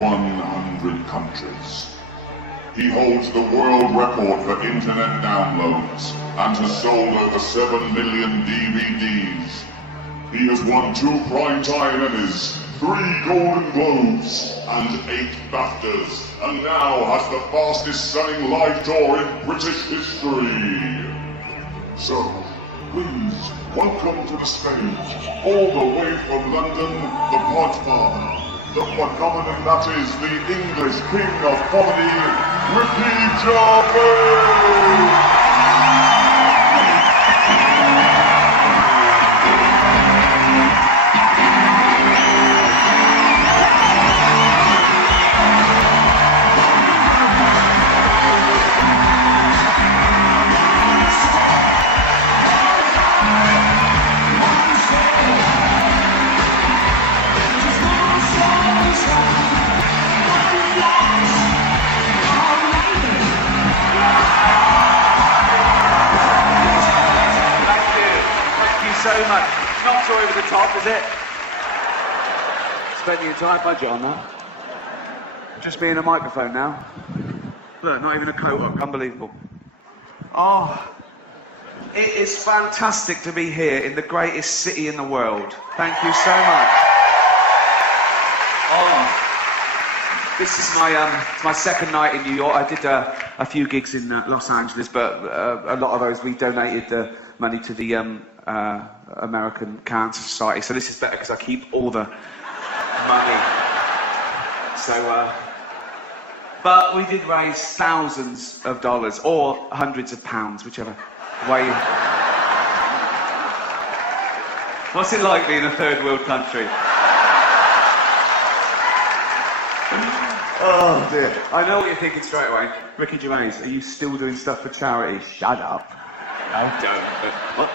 100 countries. He holds the world record for internet downloads and has sold over 7 million DVDs. He has won 2 Primetime Emmys, 3 Golden Globes, and 8 BAFTAs, and now has the fastest selling live tour in British history. So, please, welcome to the stage, all the way from London, the Podfather, the phenomenon that is the English king of comedy, Ricky Gervais! So much. Not so over the top, is it? Spent the entire budget on that. Just me and a microphone now. Look, not even a coat on. Unbelievable. Oh, it is fantastic to be here in the greatest city in the world. Thank you so much. Oh, this is my second night in New York. I did a few gigs in Los Angeles, but a lot of those we donated the money to the American Cancer Society, so this is better because I keep all the money. So, but we did raise thousands of dollars, or hundreds of pounds, whichever way. What's it like being a third world country? Oh dear. I know what you're thinking straight away. Ricky Gervais, are you still doing stuff for charity? Shut up. I don't. What?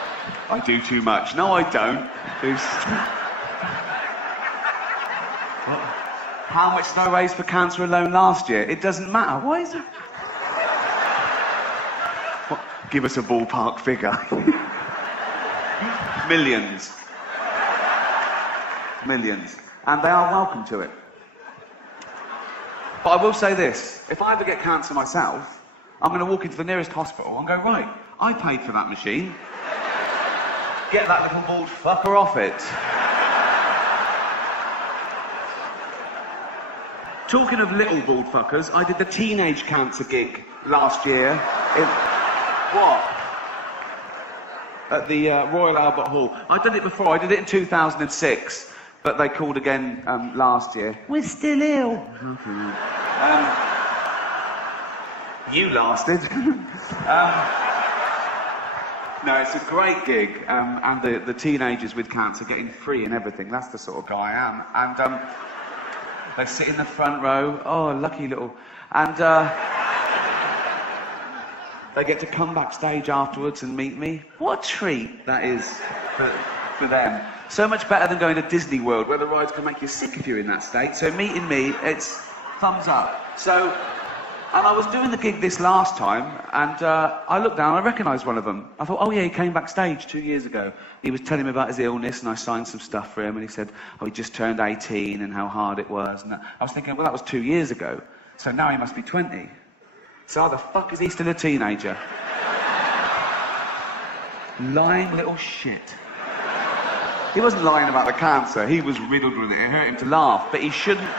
I do too much. No, I don't. What? How much did I raise for cancer alone last year? It doesn't matter. Why is it? What? Give us a ballpark figure. Millions. Millions. And they are welcome to it. But I will say this. If I ever get cancer myself, I'm going to walk into the nearest hospital and go, right, I paid for that machine. Get that little bald fucker off it. Talking of little bald fuckers, I did the teenage cancer gig last year. What? At the Royal Albert Hall. I'd done it before. I did it in 2006, but they called again last year. We're still ill. You lasted. No, it's a great gig, and the teenagers with cancer getting free and everything, that's the sort of guy I am. And they sit in the front row, oh, lucky little, and they get to come backstage afterwards and meet me. What a treat that is for them. So much better than going to Disney World, where the rides can make you sick if you're in that state. So meeting me, it's thumbs up. So, and I was doing the gig this last time, and I looked down, I recognised one of them. I thought, oh yeah, he came backstage 2 years ago. He was telling me about his illness, and I signed some stuff for him, and he said, oh, he just turned 18 and how hard it was. And I was thinking, well, that was 2 years ago, so now he must be 20. So how the fuck is he still a teenager? Lying little shit. He wasn't lying about the cancer, he was riddled with it. It hurt him to laugh, but he shouldn't.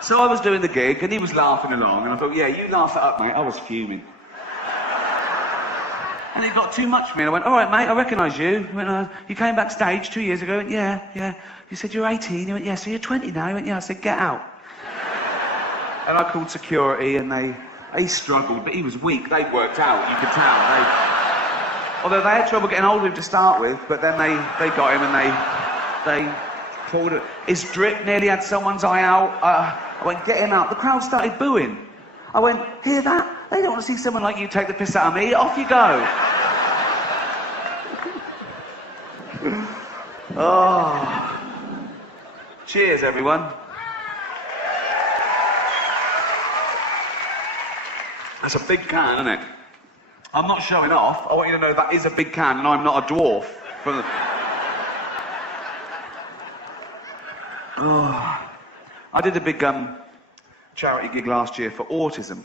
So I was doing the gig, and he was laughing along, and I thought, yeah, you laugh it up, mate. I was fuming. And it got too much for me, and I went, all right, mate, I recognise you. He went, you came backstage 2 years ago. I went, yeah. You said you're 18. He went, yeah, so you're 20 now. He went, yeah. I said, get out. And I called security, and he struggled, but he was weak. They'd worked out, you could tell. Although they had trouble getting hold of him to start with, but then they got him, and they pulled it. His drip nearly had someone's eye out. I went, get him out. The crowd started booing. I went, hear that? They don't want to see someone like you take the piss out of me. Off you go. Oh. Cheers, everyone. That's a big can, isn't it? I'm not showing off. I want you to know that is a big can and I'm not a dwarf. I did a big charity gig last year for autism.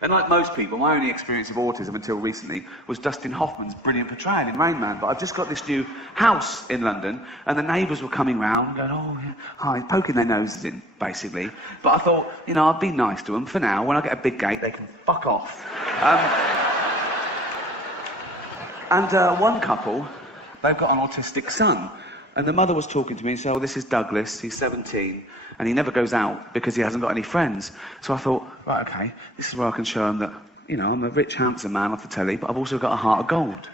And like most people, my only experience of autism until recently was Dustin Hoffman's brilliant portrayal in Rain Man. But I've just got this new house in London, and the neighbours were coming round going, oh, yeah, hi, poking their noses in, basically. But I thought, you know, I'd be nice to them for now. When I get a big gate, they can fuck off. One couple, they've got an autistic son. And the mother was talking to me and said, oh, this is Douglas, he's 17, and he never goes out because he hasn't got any friends. So I thought, right, okay, this is where I can show him that, you know, I'm a rich, handsome man off the telly, but I've also got a heart of gold.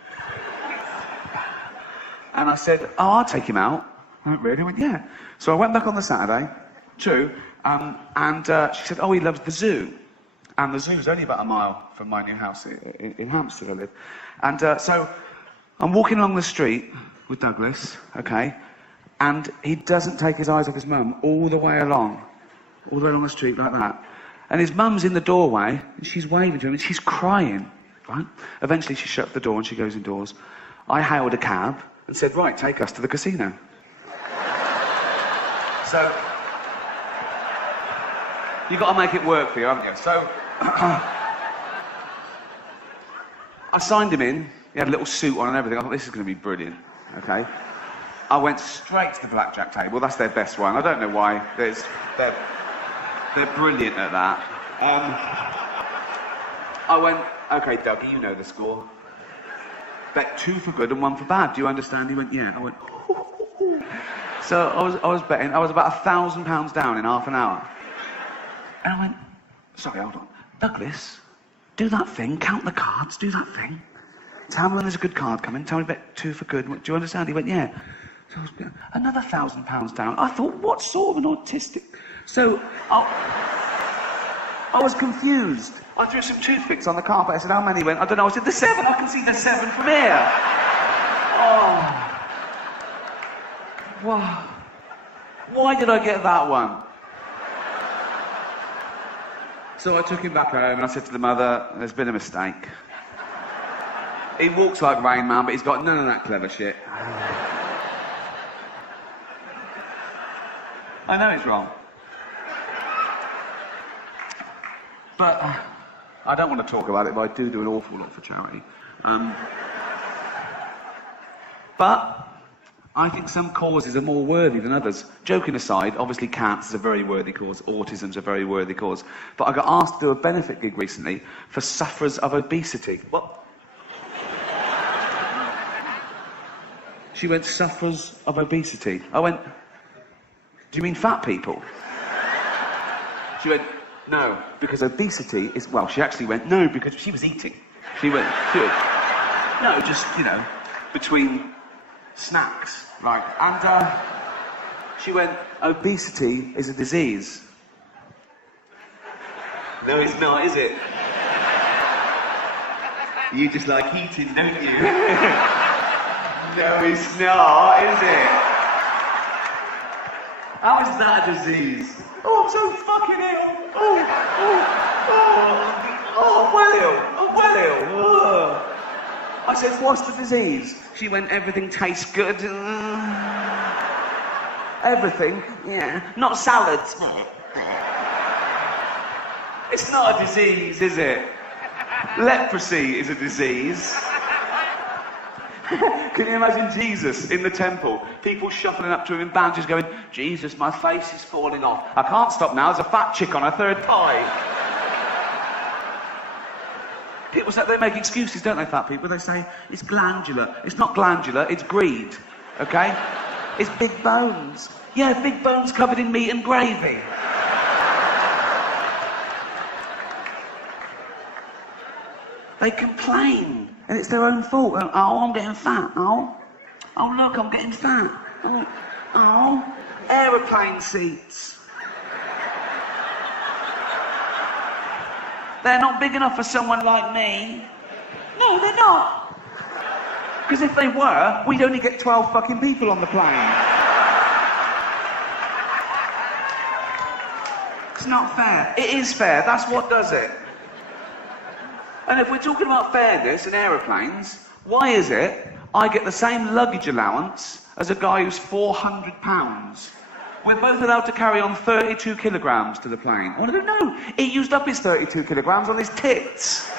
And I said, oh, I'll take him out. I went, really? I went, yeah. So I went back on the Saturday, true, and she said, oh, he loves the zoo. And the zoo's only about a mile from my new house in Hampstead I live. And so I'm walking along the street with Douglas, okay, and he doesn't take his eyes off his mum all the way along the street like that. And his mum's in the doorway, and she's waving to him, and she's crying, right? Eventually she shuts the door and she goes indoors. I hailed a cab and said, right, take us to the casino. So, you've got to make it work for you, haven't you? So, I signed him in. He had a little suit on and everything. I thought, this is going to be brilliant, okay? I went straight to the blackjack table. That's their best one. I don't know why. They're brilliant at that. I went, okay, Dougie, you know the score. Bet 2 for good and 1 for bad. Do you understand? He went, yeah. I went, ooh. So I was betting. I was about £1,000 down in half an hour. And I went, sorry, hold on. Douglas, do that thing. Count the cards. Do that thing. Tell me when there's a good card coming. Tell me bet 2 for good. Do you understand? He went, yeah. So I was another £1,000 down. I thought, what sort of an autistic... So I was confused. I threw some toothpicks on the carpet. I said, how many? He went, I don't know. I said, the 7. I can see the 7 from here. Oh. Wow. Why did I get that one? So I took him back home and I said to the mother, there's been a mistake. He walks like Rain Man, but he's got none of that clever shit. I know he's wrong. But I don't want to talk about it, but I do an awful lot for charity. But I think some causes are more worthy than others. Joking aside, obviously cancer is a very worthy cause, autism's a very worthy cause. But I got asked to do a benefit gig recently for sufferers of obesity. What? She went, sufferers of obesity. I went, do you mean fat people? She went, no, because obesity is... Well, she actually went, no, because she was eating. She went, no, just, you know, between snacks, right? And she went, obesity is a disease. No, it's not, is it? You just like eating, don't you? No, it's not, is it? How is that a disease? Oh, I'm so fucking ill. I'm well ill. Oh. I said, what's the disease? She went, everything tastes good. Everything? Yeah. Not salads. It's not a disease, is it? Leprosy is a disease. Can you imagine Jesus in the temple? People shuffling up to him in bandages going, Jesus, my face is falling off. I can't stop now, there's a fat chick on her third pie. People say, they make excuses, don't they, fat people? They say, it's glandular. It's not glandular, it's greed, okay? It's big bones. Yeah, big bones covered in meat and gravy. They complain, and it's their own fault. Oh, I'm getting fat. Oh, look, I'm getting fat. Oh, aeroplane seats. They're not big enough for someone like me. No, they're not. Because if they were, we'd only get 12 fucking people on the plane. It's not fair. It is fair. That's what does it. And if we're talking about fairness in aeroplanes, why is it I get the same luggage allowance as a guy who's £400? We're both allowed to carry on 32 kilograms to the plane. I want to go, no, he used up his 32 kilograms on his tits.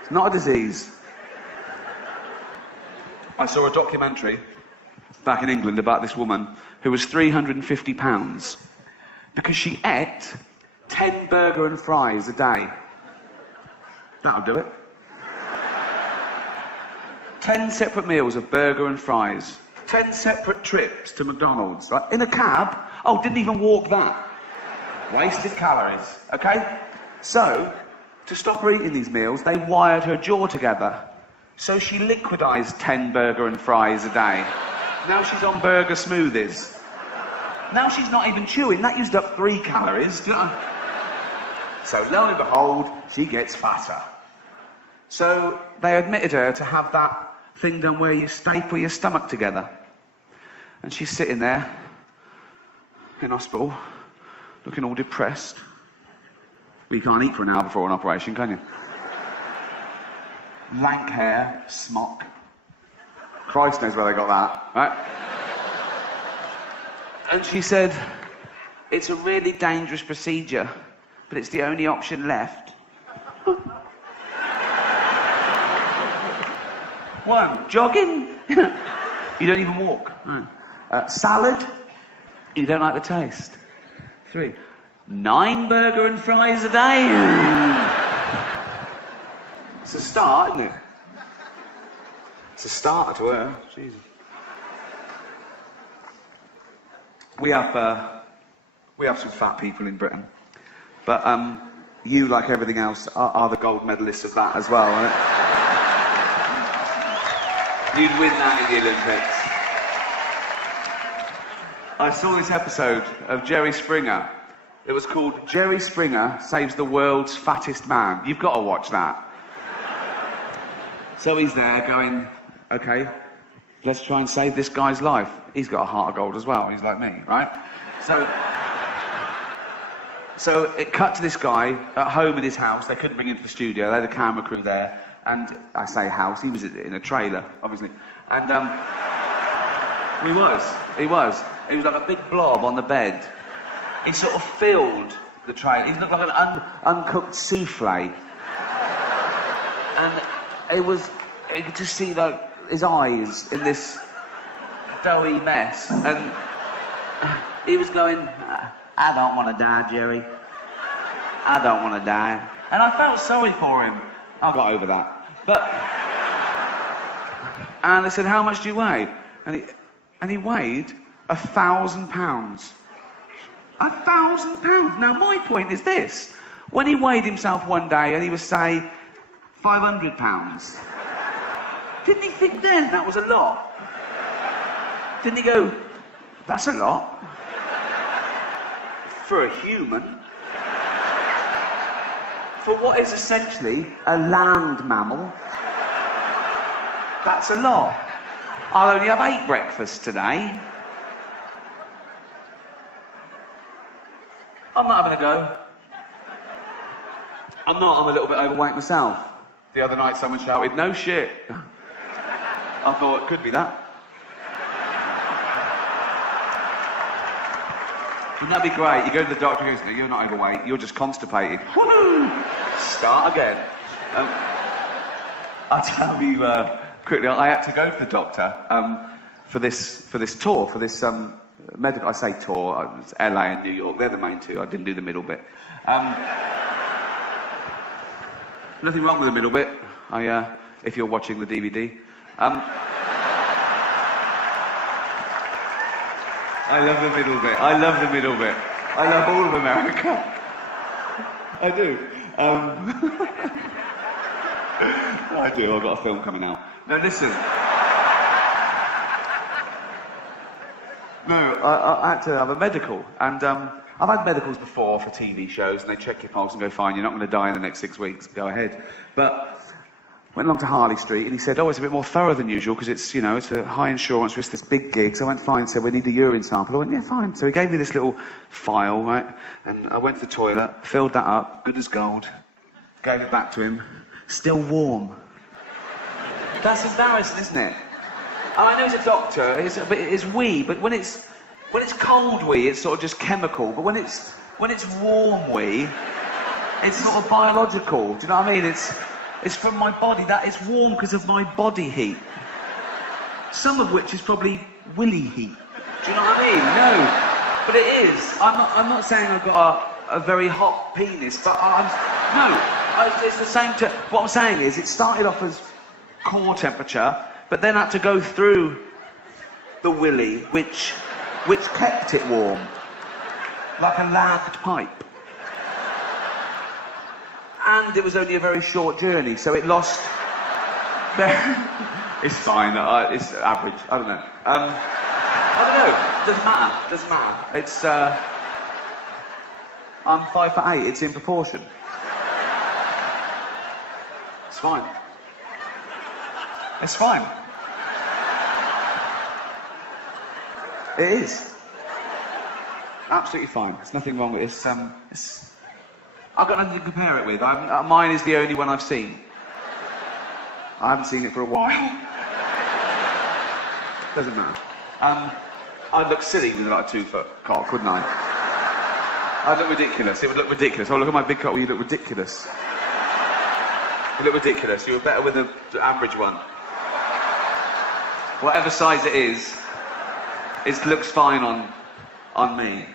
It's not a disease. I saw a documentary back in England about this woman who was 350 pounds because she ate 10 burger and fries a day. That'll do it. 10 separate meals of burger and fries. 10 separate trips to McDonald's. Like, in a cab. Oh, didn't even walk that. Wasted calories, okay? So, to stop her eating these meals, they wired her jaw together. So she liquidized 10 burger and fries a day. Now she's on burger smoothies. Now she's not even chewing. That used up 3 calories. So lo and behold, she gets fatter. So they admitted her to have that thing done where you staple your stomach together. And she's sitting there in hospital, looking all depressed. Well, you can't eat for an hour before an operation, can you? Lank hair, smock. Christ knows where they got that, right? And she said, it's a really dangerous procedure, but it's the only option left. 1, jogging. You don't even walk. Salad. You don't like the taste. 3, 9 burger and fries a day. It's a start, isn't it? It's a start to her. Jesus. We have some fat people in Britain, but you, like everything else, are the gold medalists of that as well, right? You'd win that in the Olympics. I saw this episode of Jerry Springer. It was called Jerry Springer Saves the World's Fattest Man. You've got to watch that. So he's there going, okay, let's try and save this guy's life. He's got a heart of gold as well. He's like me, right? So it cut to this guy at home in his house. They couldn't bring him to the studio. They had a camera crew there. And I say house, he was in a trailer, obviously. And he was like a big blob on the bed. He sort of filled the trailer. He looked like an uncooked souffle. And you could just see like his eyes in this doughy mess. And he was going, I don't want to die, Jerry. I don't want to die. And I felt sorry for him. I got over that. And they said, how much do you weigh? And he weighed 1,000 pounds. 1,000 pounds. Now my point is this. When he weighed himself one day and he was, say, 500 pounds, didn't he think then that was a lot? Didn't he go, that's a lot? For a human? For what is essentially a land mammal? That's a lot. I'll only have 8 breakfasts today. I'm not having a go. I'm a little bit overweight myself. The other night someone shouted, no shit. I thought, it could be that. Wouldn't that be great? You go to the doctor and goes, you're not overweight, you're just constipated. Woo-hoo! Start again. I'll tell you quickly, I had to go to the doctor for this tour, for this medical, I say tour, it's LA and New York, they're the main two, I didn't do the middle bit. Nothing wrong with the middle bit, if you're watching the DVD. I love the middle bit. I love the middle bit. I love all of America. I do. I do. I've got a film coming out. No, listen. No, I had to have a medical. And I've had medicals before for TV shows, and they check your pulse and go, fine, you're not going to die in the next 6 weeks. Go ahead. But went along to Harley Street, and he said, oh, it's a bit more thorough than usual, because it's, it's a high insurance risk, this big gig. So I went, fine, said, we need a urine sample. I went, yeah, fine. So he gave me this little file, right? And I went to the toilet, filled that up, good as gold, gave it back to him, still warm. That's embarrassing, isn't it? I know he's a doctor, but it's wee. But when it's cold wee, it's sort of just chemical. But when it's warm wee, it's sort of biological. Do you know what I mean? It's from my body. That it's warm because of my body heat. Some of which is probably willy heat. Do you know what I mean? No, but it is. I'm not saying I've got a very hot penis, but it's the same. What I'm saying is, it started off as core temperature, but then had to go through the willy, which kept it warm, like a lagged pipe. And it was only a very short journey, so it lost. It's fine. It's average. I don't know. I don't know. Doesn't matter. It's. I'm 5'8". It's in proportion. It's fine. It's fine. It is. Absolutely fine. There's nothing wrong with it. I've got nothing to compare it with. Mine is the only one I've seen. I haven't seen it for a while. Doesn't matter. I'd look silly with like a 2-foot cock, wouldn't I? I'd look ridiculous. It would look ridiculous. Oh, look at my big cock. Well, you look ridiculous. You look ridiculous. You were better with the average one. Whatever size it is, it looks fine on me.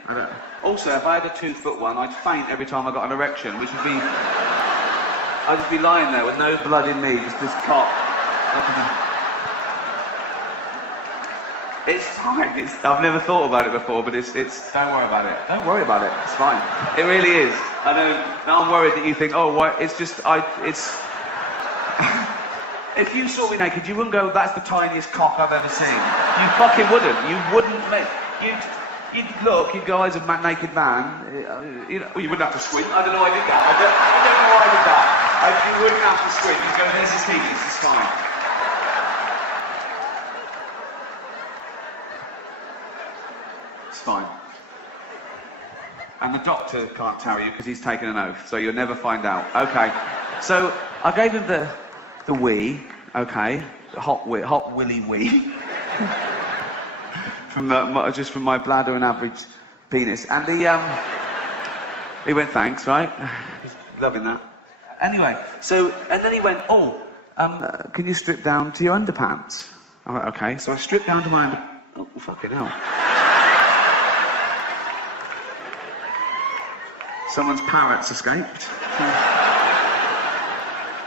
Also, if I had a 2-foot one, I'd faint every time I got an erection, which would be... I'd just be lying there with no blood in me, just this cock. It's fine. I've never thought about it before, but it's. Don't worry about it. Don't worry about it. It's fine. It really is. I don't. Now I'm worried that you think, oh, what? It's just. It's. If you saw me naked, you wouldn't go, that's the tiniest cock I've ever seen. You fucking wouldn't. You wouldn't make. You'd look. You'd go, as a naked man. You wouldn't have to squint. I don't know why I did that. I don't know why I did that. You wouldn't have to squint. You'd go, this is penis. It's fine. Fine. And the doctor can't tell you because he's taken an oath, so you'll never find out. Okay. So I gave him the wee, okay, the hot willy wee, just from my bladder and average penis, and he went thanks, right? He's loving that. Anyway, so and then he went, can you strip down to your underpants? I went, okay. So I stripped down to my oh fucking hell. Someone's parrot's escaped.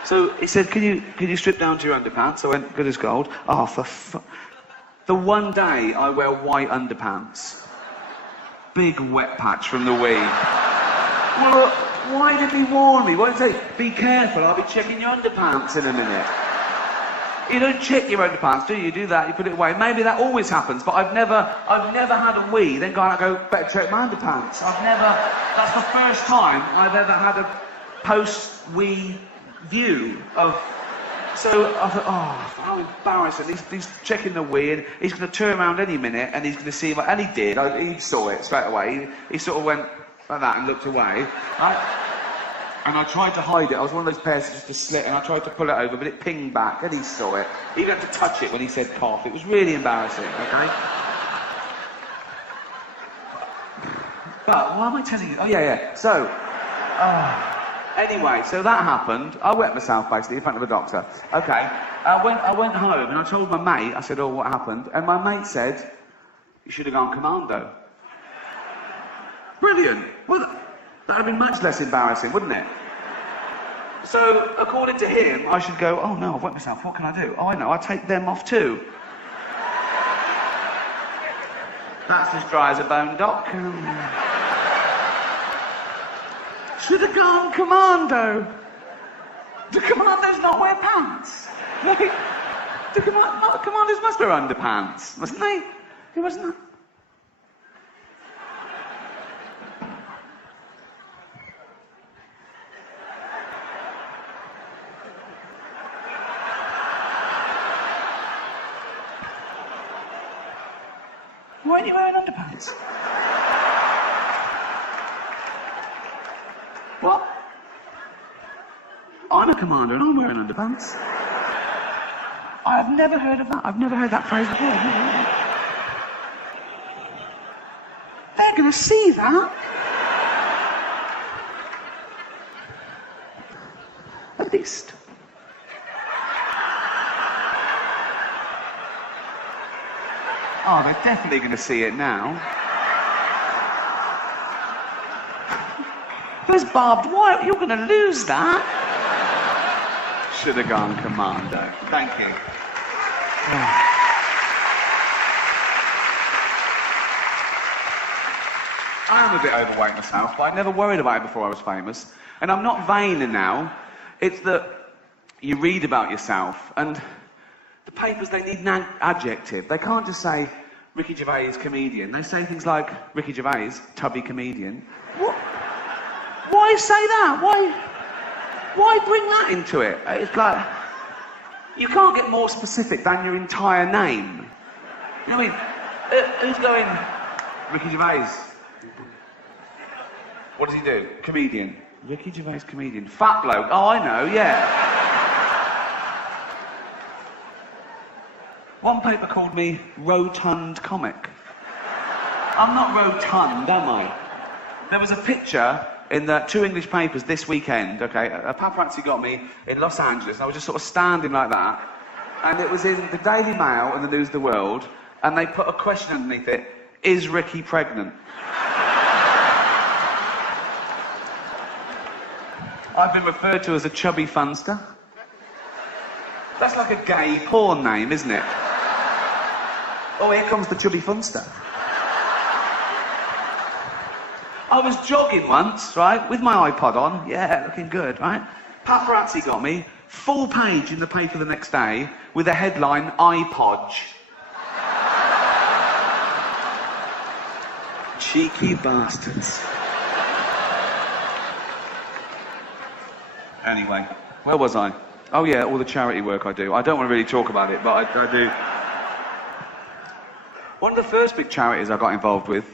So he said, can you strip down to your underpants? I went, good as gold. Oh, the one day I wear white underpants. Big wet patch from the wee. Well, why did he warn me? Why did he say, be careful, I'll be checking your underpants in a minute? You don't check your underpants, do you? You do that, you put it away. Maybe that always happens, but I've never had a wee, then go out and go, better check my underpants. That's the first time I've ever had a post-wee view of... So I thought, oh, how embarrassing. He's checking the wee, and he's going to turn around any minute, and he's going to see... And he did, he saw it straight away. He sort of went like that and looked away. And I tried to hide it. I was one of those pairs that just to slit, and I tried to pull it over, but it pinged back, and he saw it. He had to touch it when he said cough. It was really embarrassing, okay? But why am I telling you? Oh, yeah. So, anyway, so that happened. I wet myself, basically, in front of a doctor. Okay. I went home, and I told my mate, I said, oh, what happened? And my mate said, you should have gone commando. Brilliant. Well, that would have been much less embarrassing, wouldn't it? So, according to him, I should go, oh no, I've wet myself, what can I do? Oh, I know, I'll take them off too. That's as dry as a bone, Doc. Should have gone commando. Do commandos not wear pants? Commanders must wear underpants, mustn't they? It wasn't. Why aren't you wearing underpants? What? I'm a commander and I'm wearing underpants. I've never heard of that. I've never heard that phrase before. They're going to see that. At least. Oh, they're definitely going to see it now. There's barbed wire. You're going to lose that. Should have gone commando. Thank you. I am a bit overweight myself, but I never worried about it before I was famous. And I'm not vain now. It's that you read about yourself, and the papers, they need an adjective. They can't just say, Ricky Gervais, comedian. They say things like, Ricky Gervais, tubby comedian. What? Why say that? Why bring that into it? It's like, you can't get more specific than your entire name. You know what I mean? Who's going, Ricky Gervais? What does he do? Comedian. Ricky Gervais, comedian. Fat bloke. Oh, I know, yeah. One paper called me rotund comic. I'm not rotund, am I? There was a picture in the 2 English papers this weekend, okay? A paparazzi got me in Los Angeles, and I was just sort of standing like that, and it was in the Daily Mail and the News of the World, and they put a question underneath it, is Ricky pregnant? I've been referred to as a chubby funster. That's like a gay porn name, isn't it? Oh, here comes the chubby funster. I was jogging once, right, with my iPod on, yeah, looking good, right? Paparazzi got me, full page in the paper the next day, with a headline, iPodge. Cheeky bastards. Anyway, where was I? Oh yeah, all the charity work I do. I don't want to really talk about it, but I do. One of the first big charities I got involved with,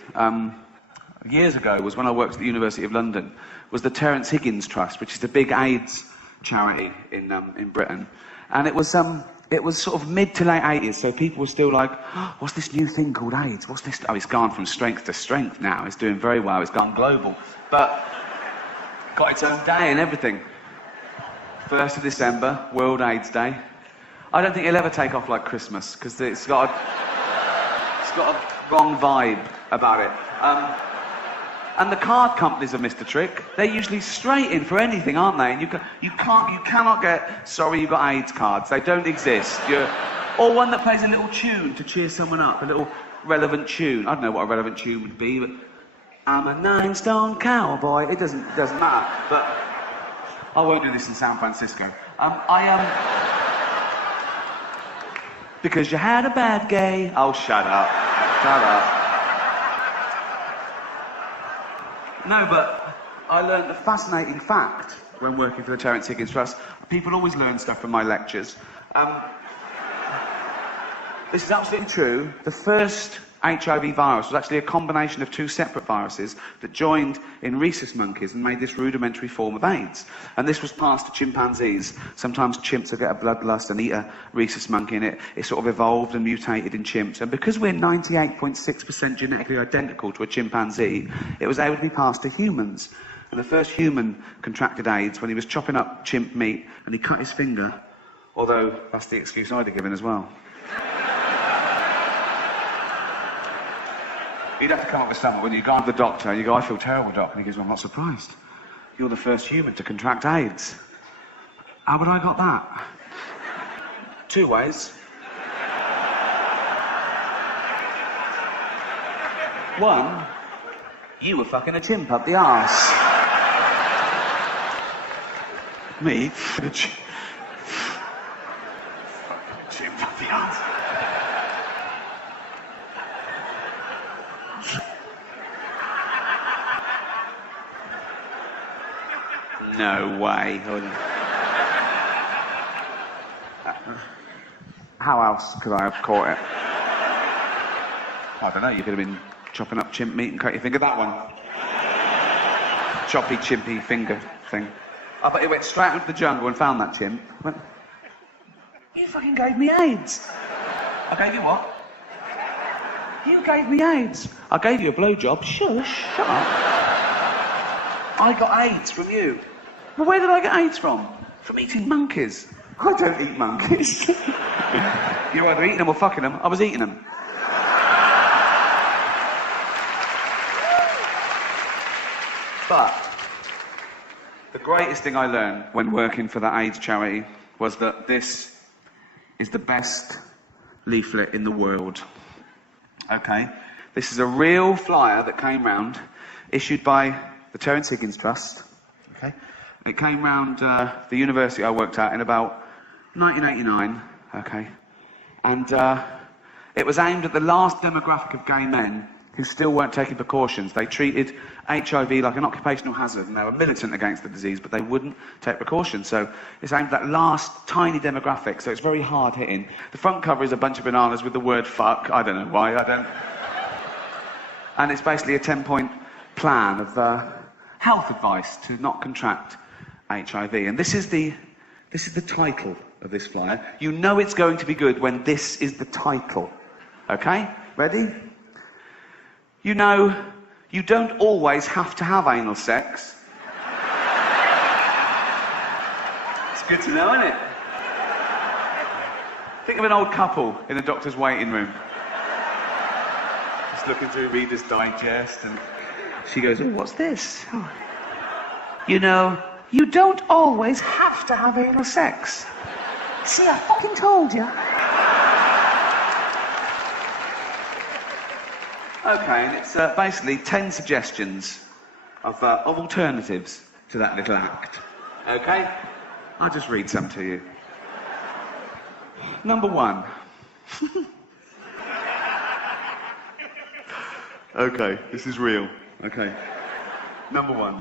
years ago, was when I worked at the University of London, was the Terence Higgins Trust, which is the big AIDS charity in Britain. And it was sort of mid to late 80s, so people were still like, oh, what's this new thing called AIDS? What's this? Oh, it's gone from strength to strength now. It's doing very well. It's gone global. But got its own day and everything. 1st of December, World AIDS Day. I don't think it'll ever take off like Christmas, because it's got a wrong vibe about it. And the card companies have missed a trick. They're usually straight in for anything, aren't they? And you cannot get, sorry, you got AIDS cards. They don't exist. Or one that plays a little tune to cheer someone up, a little relevant tune. I don't know what a relevant tune would be, but I'm a 9-stone cowboy. It doesn't matter. But I won't do this in San Francisco. Because you had a bad gay. Oh, shut up. Shut up. No, but I learned a fascinating fact when working for the Terence Higgins Trust. People always learn stuff from my lectures. This is absolutely true. The first HIV virus was actually a combination of 2 separate viruses that joined in rhesus monkeys and made this rudimentary form of AIDS. And this was passed to chimpanzees. Sometimes chimps will get a bloodlust and eat a rhesus monkey, and it sort of evolved and mutated in chimps. And because we're 98.6% genetically identical to a chimpanzee, it was able to be passed to humans. And the first human contracted AIDS when he was chopping up chimp meat and he cut his finger, although that's the excuse I'd have given as well. You'd have to come up with something when you go to the doctor and you go, I feel terrible, doc. And he goes, well, I'm not surprised. You're the first human to contract AIDS. How would I got that? 2 ways. 1, you were fucking a chimp up the arse. Me? Fucking chimp up the arse. No way. How else could I have caught it? I don't know, you could have been chopping up chimp meat and cut your finger. That one. Choppy, chimpy finger thing. I bet he went straight into the jungle and found that chimp. Went, You fucking gave me AIDS. I gave you what? You gave me AIDS. I gave you a blowjob. Shush, shut up. I got AIDS from you. Well, where did I get AIDS from? From eating monkeys. I don't eat monkeys. You're either eating them or fucking them. I was eating them. But the greatest thing I learned when working for that AIDS charity was that this is the best leaflet in the world. Okay? This is a real flyer that came round, issued by the Terence Higgins Trust. Okay? It came round the university I worked at in about 1989. Okay? And it was aimed at the last demographic of gay men who still weren't taking precautions. They treated HIV like an occupational hazard, and they were militant against the disease, but they wouldn't take precautions. So it's aimed at that last tiny demographic, so it's very hard-hitting. The front cover is a bunch of bananas with the word fuck. I don't know why, I don't... And it's basically a 10-point plan of health advice to not contract HIV. And this is the title of this flyer. You know it's going to be good when this is the title. Okay? Ready? You know, you don't always have to have anal sex. It's good to know, isn't it? Think of an old couple in a doctor's waiting room. Just looking through Reader's Digest, and she goes, oh, what's this? Oh. You know, you don't always have to have anal sex. See, I fucking told you. Okay, and it's basically 10 suggestions of alternatives to that little act. Okay? I'll just read some to you. Number 1. Okay, this is real. Okay. Number 1.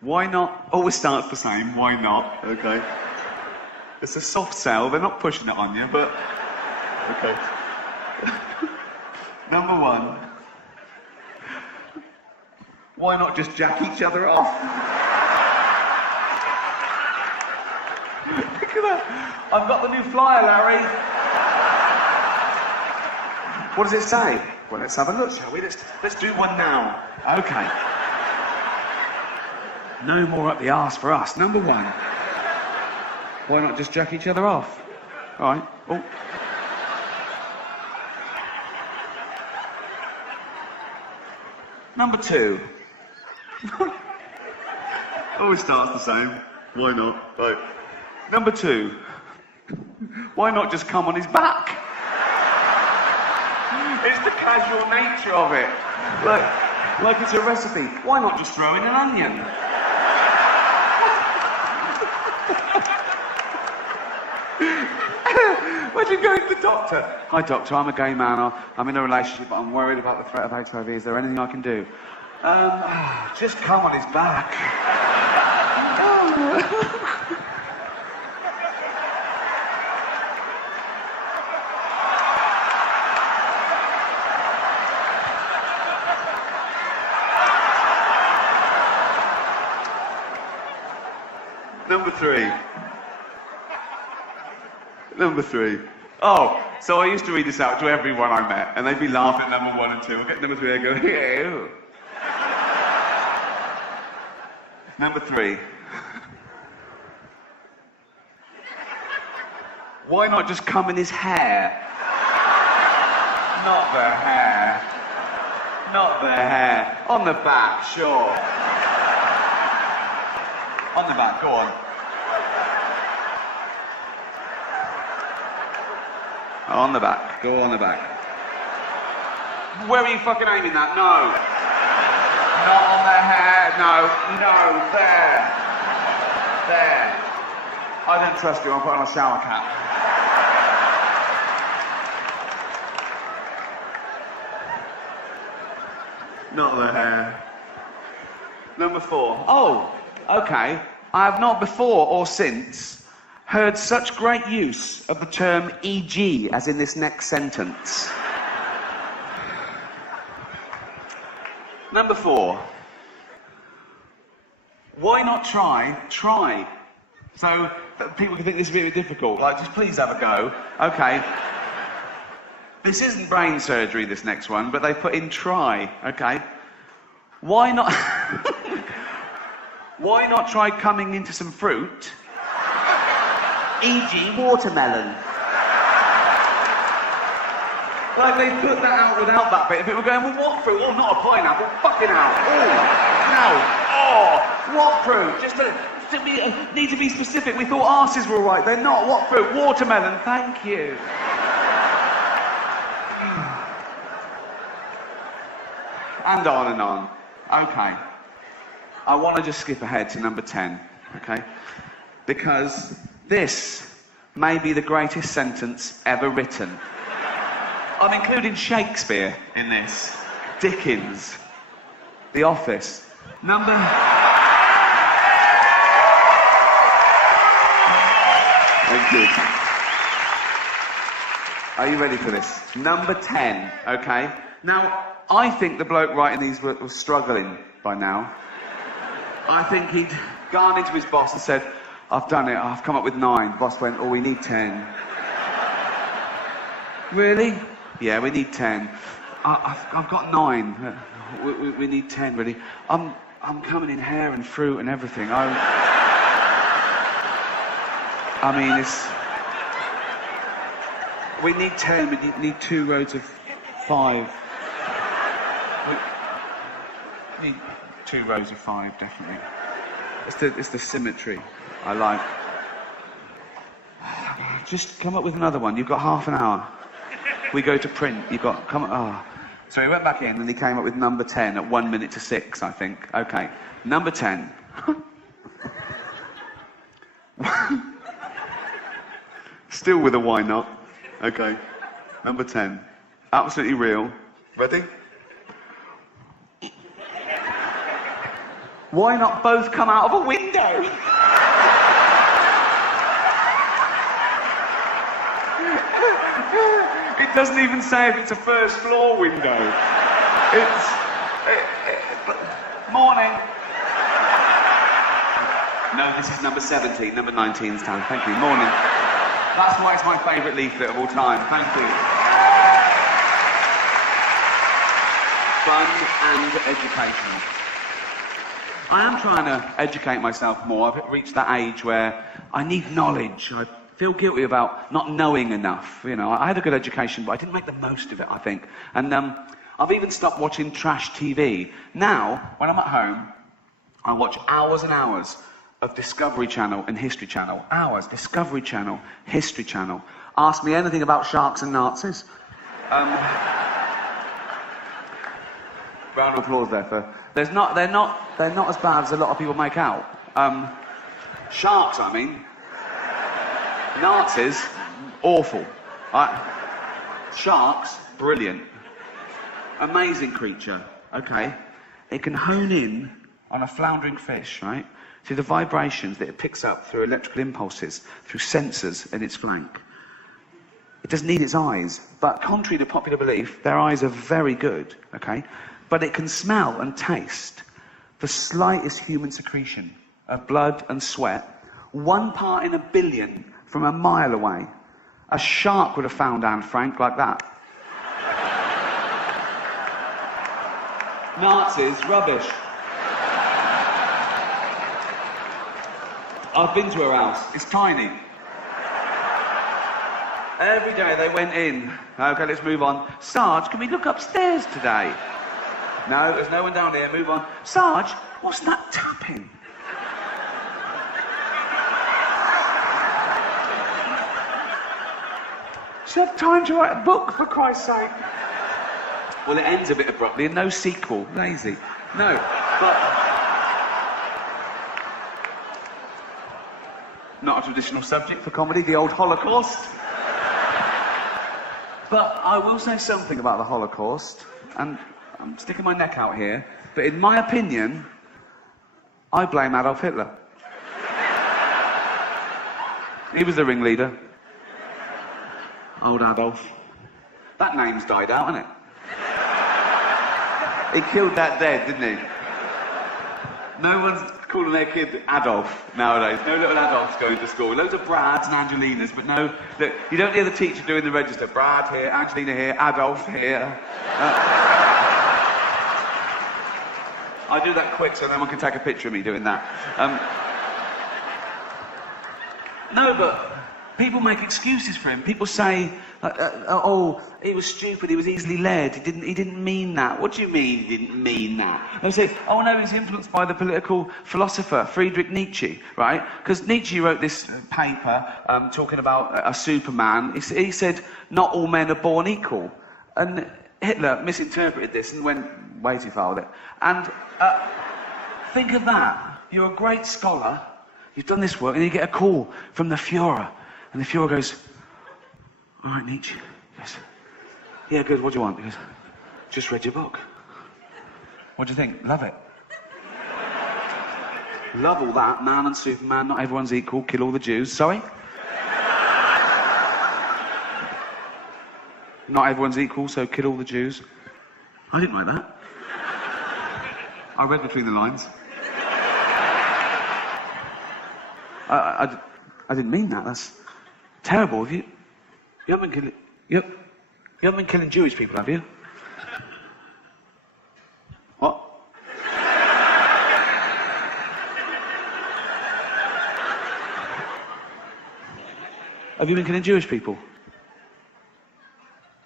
Why not? Always starts the same. Why not? Okay. It's a soft sell. They're not pushing it on you, but... Okay. Number 1. Why not just jack each other off? Look at that. I've got the new flyer, Larry. What does it say? Well, let's have a look, shall we? Let's do one now. Okay. No more up the arse for us. Number 1. Why not just jack each other off? All right. Oh. Number 2. Always starts the same. Why not? Right. Number 2. Why not just come on his back? It's the casual nature of it. Like it's a recipe. Why not just throw in an onion? Imagine going to the doctor. Hi, doctor, I'm a gay man. I'm in a relationship, but I'm worried about the threat of HIV. Is there anything I can do? Just come on his back. Number 3. Number 3. Oh, so I used to read this out to everyone I met, and they'd be laughing at number 1 and 2. I'll get number 3, I go, ew. Number 3. Why not just come in his hair? Not the hair. Not the hair. On the back, sure. On the back, go on. On the back, go on the back. Where are you fucking aiming that? No. Not on the hair, no, there. There. I don't trust you, I'll put on a shower cap. Not the hair. Number 4. Oh, okay. I have not before or since heard such great use of the term e.g. as in this next sentence. Number 4. Why not try? So, people can think this is really difficult. Like, just please have a go. Okay. This isn't brain surgery, this next one, but they put in try, okay? Why not... Why not try coming into some fruit? E.g. watermelon. Like, they put that out without that bit. If it were going, well, what fruit? Oh, not a pineapple. Fucking hell. Oh, no. Oh, what fruit? Just need to be specific. We thought arses were all right. They're not. What fruit? Watermelon. Thank you. And on and on. Okay. I want to just skip ahead to number 10, okay? Because this may be the greatest sentence ever written. I'm including Shakespeare in this. Dickens. The Office. Number... Thank you. Are you ready for this? Number 10, okay? Now, I think the bloke writing these was struggling by now. I think he'd gone into his boss and said, I've done it, I've come up with 9. The boss went, oh, we need 10. Really? Yeah, we need 10. I've got 9. We need 10, really. I'm coming in hair and fruit and everything. I mean, it's... We need 10, we need 2 rows of 5. We need 2 rows of 5, definitely. It's the symmetry I like. Just come up with another one. You've got half an hour. We go to print. You've got... So he went back in and he came up with number 10 at 1 minute to 6, I think. Okay. Number 10. Still with a why not. Okay. Number 10. Absolutely real. Ready? Why not both come out of a window? It doesn't even say if it's a first floor window. It's... Morning. No, this is number 17. Number 19's time. Thank you. Morning. That's why it's my favourite leaflet of all time. Thank you. Fun and educational. I am trying to educate myself more. I've reached that age where I need knowledge. I feel guilty about not knowing enough. You know, I had a good education, but I didn't make the most of it, I think. And I've even stopped watching trash TV. Now, when I'm at home, I watch hours and hours of Discovery Channel and History Channel. Hours. Discovery Channel, History Channel. Ask me anything about sharks and Nazis. Round of applause there for... They're not as bad as a lot of people make out. Sharks, I mean. Nazis, awful. Sharks, brilliant. Amazing creature, okay? It can hone in on a floundering fish, right? See the vibrations that it picks up through electrical impulses, through sensors in its flank. It doesn't need its eyes, but contrary to popular belief, their eyes are very good, okay? But it can smell and taste the slightest human secretion of blood and sweat, 1 part in a billion from a mile away. A shark would have found Anne Frank like that. Nazis, rubbish. I've been to her house. It's tiny. Every day they went in. Okay, let's move on. Sarge, can we look upstairs today? No, there's no one down here. Move on. Sarge, what's that tapping? Should have time to write a book, for Christ's sake. Well, it ends a bit abruptly and no sequel. Lazy. No, but... Not a traditional subject for comedy, the old Holocaust. But I will say something about the Holocaust, and I'm sticking my neck out here, but in my opinion, I blame Adolf Hitler. He was the ringleader. Old Adolf. That name's died out, hasn't it? He killed that dead, didn't he? No one's calling their kid Adolf nowadays. No little Adolfs going to school. Loads of Brads and Angelinas, but no, look, you don't hear the teacher doing the register. Brad here, Angelina here, Adolf here. I do that quick so no one can take a picture of me doing that. No, but people make excuses for him. People say, oh, he was stupid, he was easily led, he didn't mean that. What do you mean he didn't mean that? They say, oh no, he's influenced by the political philosopher Friedrich Nietzsche, right? Because Nietzsche wrote this paper talking about a Superman. He said, not all men are born equal. And Hitler misinterpreted this and went way too far with it. And think of that. You're a great scholar, you've done this work, and you get a call from the Führer. And the Führer goes, all right, Nietzsche. He goes, yeah, good, what do you want? He goes, just read your book. What do you think? Love it? Love all that, man and Superman, not everyone's equal, kill all the Jews. Sorry? Not everyone's equal, so kill all the Jews. I didn't like that. I read between the lines. I didn't mean that. That's terrible. You haven't been killing. You haven't been killing Jewish people, have you? What? Have you been killing Jewish people?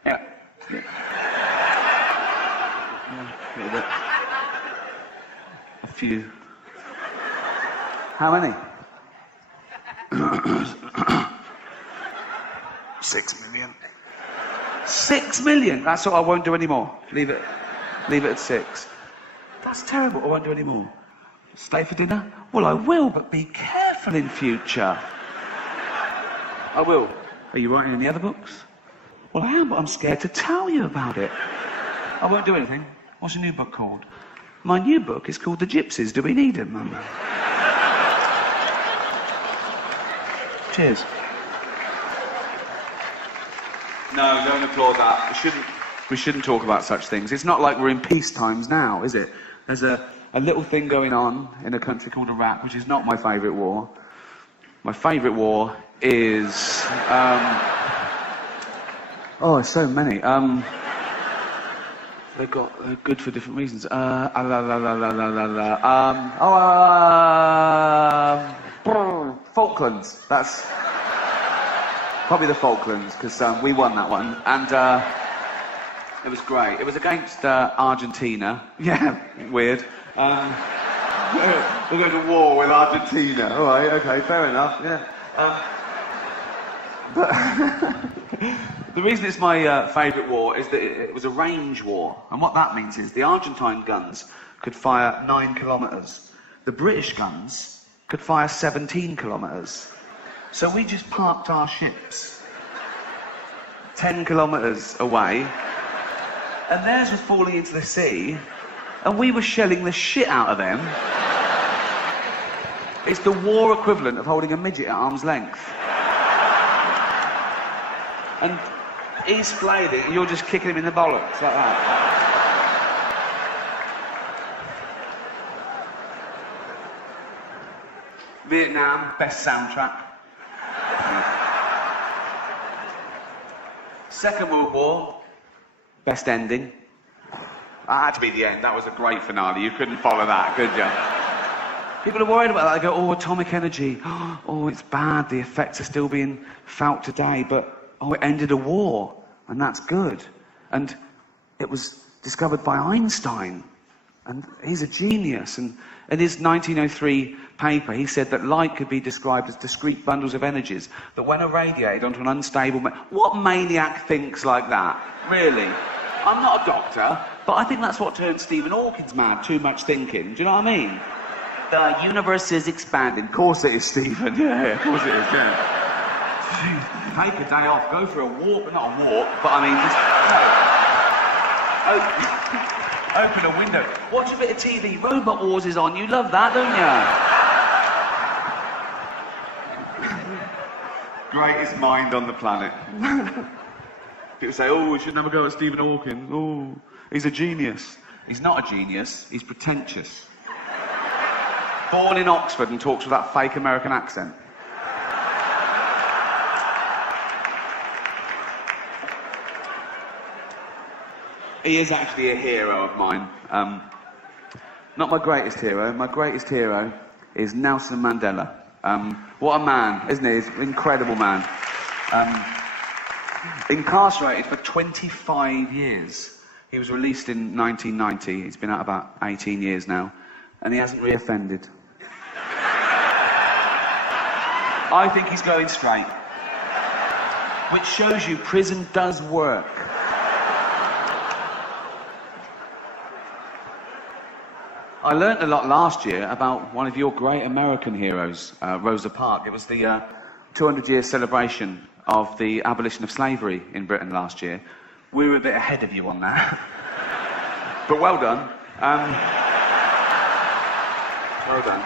Yeah. Yeah. A little bit. A few. How many? 6 million. 6 million? That's all. I won't do any more. Leave it at 6. That's terrible. I won't do any more. Stay for dinner? Well, I will, but be careful in future. I will. Are you writing any other books? Well, I am, but I'm scared to tell you about it. I won't do anything. What's your new book called? My new book is called The Gypsies. Do we need them, Mum? Cheers. No, don't applaud that. We shouldn't talk about such things. It's not like we're in peace times now, is it? There's a little thing going on in a country called Iraq, which is not my favourite war. My favourite war is... oh, so many. They're good for different reasons. Falklands. That's probably the Falklands, because we won that one, and it was great. It was against Argentina. Yeah, weird. We're going to war with Argentina. All right, okay, fair enough. Yeah. But the reason it's my favourite war is that it was a range war, and what that means is the Argentine guns could fire 9 kilometres. The British guns could fire 17 kilometres. So we just parked our ships 10 kilometres away, and theirs was falling into the sea, and we were shelling the shit out of them. It's the war equivalent of holding a midget at arm's length. And he's flayed it, and you're just kicking him in the bollocks, like that. Vietnam, best soundtrack. Second World War, best ending. That had to be the end. That was a great finale. You couldn't follow that, could you? People are worried about that. They go, oh, atomic energy. Oh, it's bad. The effects are still being felt today. But, oh, it ended a war. And that's good. And it was discovered by Einstein. And he's a genius. And in his 1903 paper, he said that light could be described as discrete bundles of energies that when irradiated onto an unstable... What maniac thinks like that? Really? I'm not a doctor, but I think that's what turned Stephen Hawking's mad, too much thinking. Do you know what I mean? The universe is expanding. Of course it is, Stephen. Yeah, of course it is, yeah. Jeez, take a day off, go for a walk, not a walk, but I mean, just... open a window, watch a bit of TV. Robot Wars is on, you love that, don't you? Greatest mind on the planet. People say, oh, we should never go at Stephen Hawking. Oh, he's a genius. He's not a genius, he's pretentious. Born in Oxford and talks with that fake American accent. He is actually a hero of mine. Not my greatest hero. My greatest hero is Nelson Mandela. What a man, isn't he? He's an incredible man. Incarcerated for 25 years. He was released in 1990. He's been out about 18 years now. And he hasn't reoffended. I think he's going straight. Which shows you prison does work. I learnt a lot last year about one of your great American heroes, Rosa Parks. It was the 200-year celebration of the abolition of slavery in Britain last year. We were a bit ahead of you on that. But well done. Well done.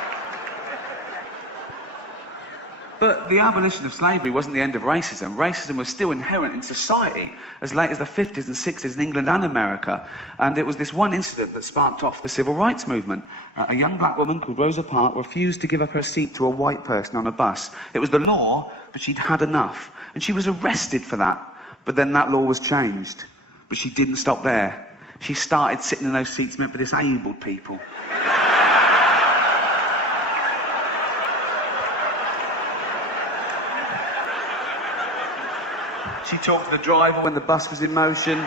But the abolition of slavery wasn't the end of racism. Racism was still inherent in society as late as the 50s and 60s in England and America. And it was this one incident that sparked off the civil rights movement. A young black woman called Rosa Parks refused to give up her seat to a white person on a bus. It was the law, but she'd had enough. And she was arrested for that. But then that law was changed. But she didn't stop there. She started sitting in those seats meant for disabled people. She talked to the driver when the bus was in motion.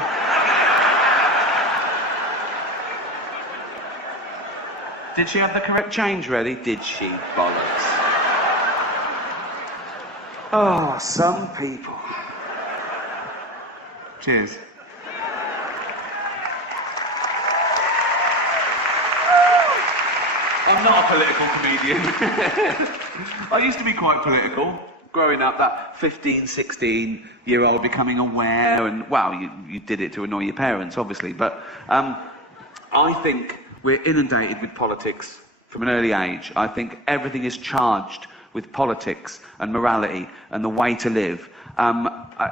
Did she have the correct change ready? Did she? Bollocks. Oh, some people. Cheers. I'm not a political comedian. I used to be quite political. Growing up, that 15, 16-year-old becoming aware, and, well, you did it to annoy your parents, obviously, but I think we're inundated with politics from an early age. I think everything is charged with politics and morality and the way to live.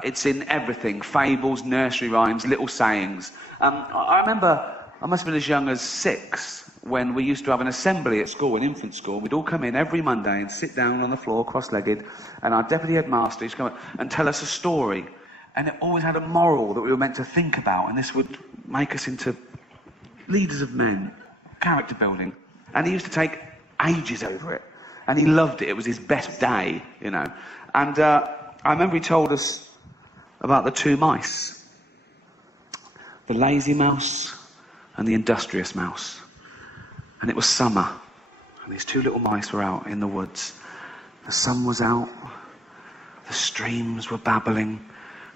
It's in everything, fables, nursery rhymes, little sayings. I remember, I must have been as young as 6, when we used to have an assembly at school, an infant school. We'd all come in every Monday and sit down on the floor, cross-legged, and our deputy headmaster used to come and tell us a story. And it always had a moral that we were meant to think about, and this would make us into leaders of men, character building. And he used to take ages over it, and he loved it. It was his best day, you know. And I remember he told us about the 2 mice, the lazy mouse and the industrious mouse. And it was summer, and these 2 little mice were out in the woods. The sun was out, the streams were babbling,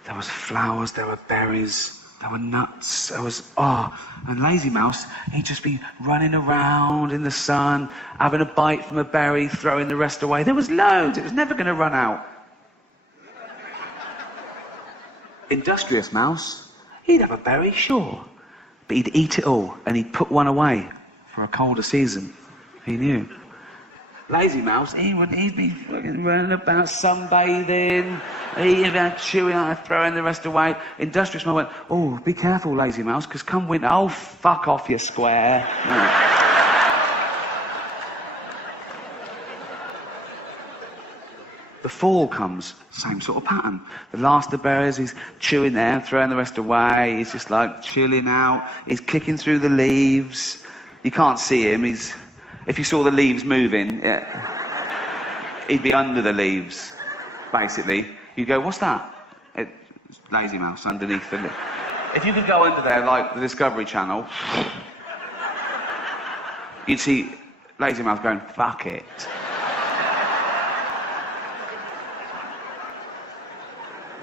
there was flowers, there were berries, there were nuts, there was, and Lazy Mouse, he'd just be running around in the sun, having a bite from a berry, throwing the rest away. There was loads, it was never going to run out. Industrious Mouse, he'd have a berry, sure, but he'd eat it all, and he'd put one away for a colder season. He knew. Lazy Mouse, he'd be fucking running about sunbathing, eating about chewing out, throwing the rest away. Industrious Mouse went, oh, be careful, Lazy Mouse, because come winter, oh, fuck off, you square. The fall comes, same sort of pattern. The last of the berries, he's chewing there, throwing the rest away, he's just like chilling out, he's kicking through the leaves. You can't see him, if you saw the leaves moving, he'd be under the leaves, basically. You'd go, what's that? It's Lazy Mouse underneath the... If you could go under there, like the Discovery Channel, you'd see Lazy Mouse going, fuck it.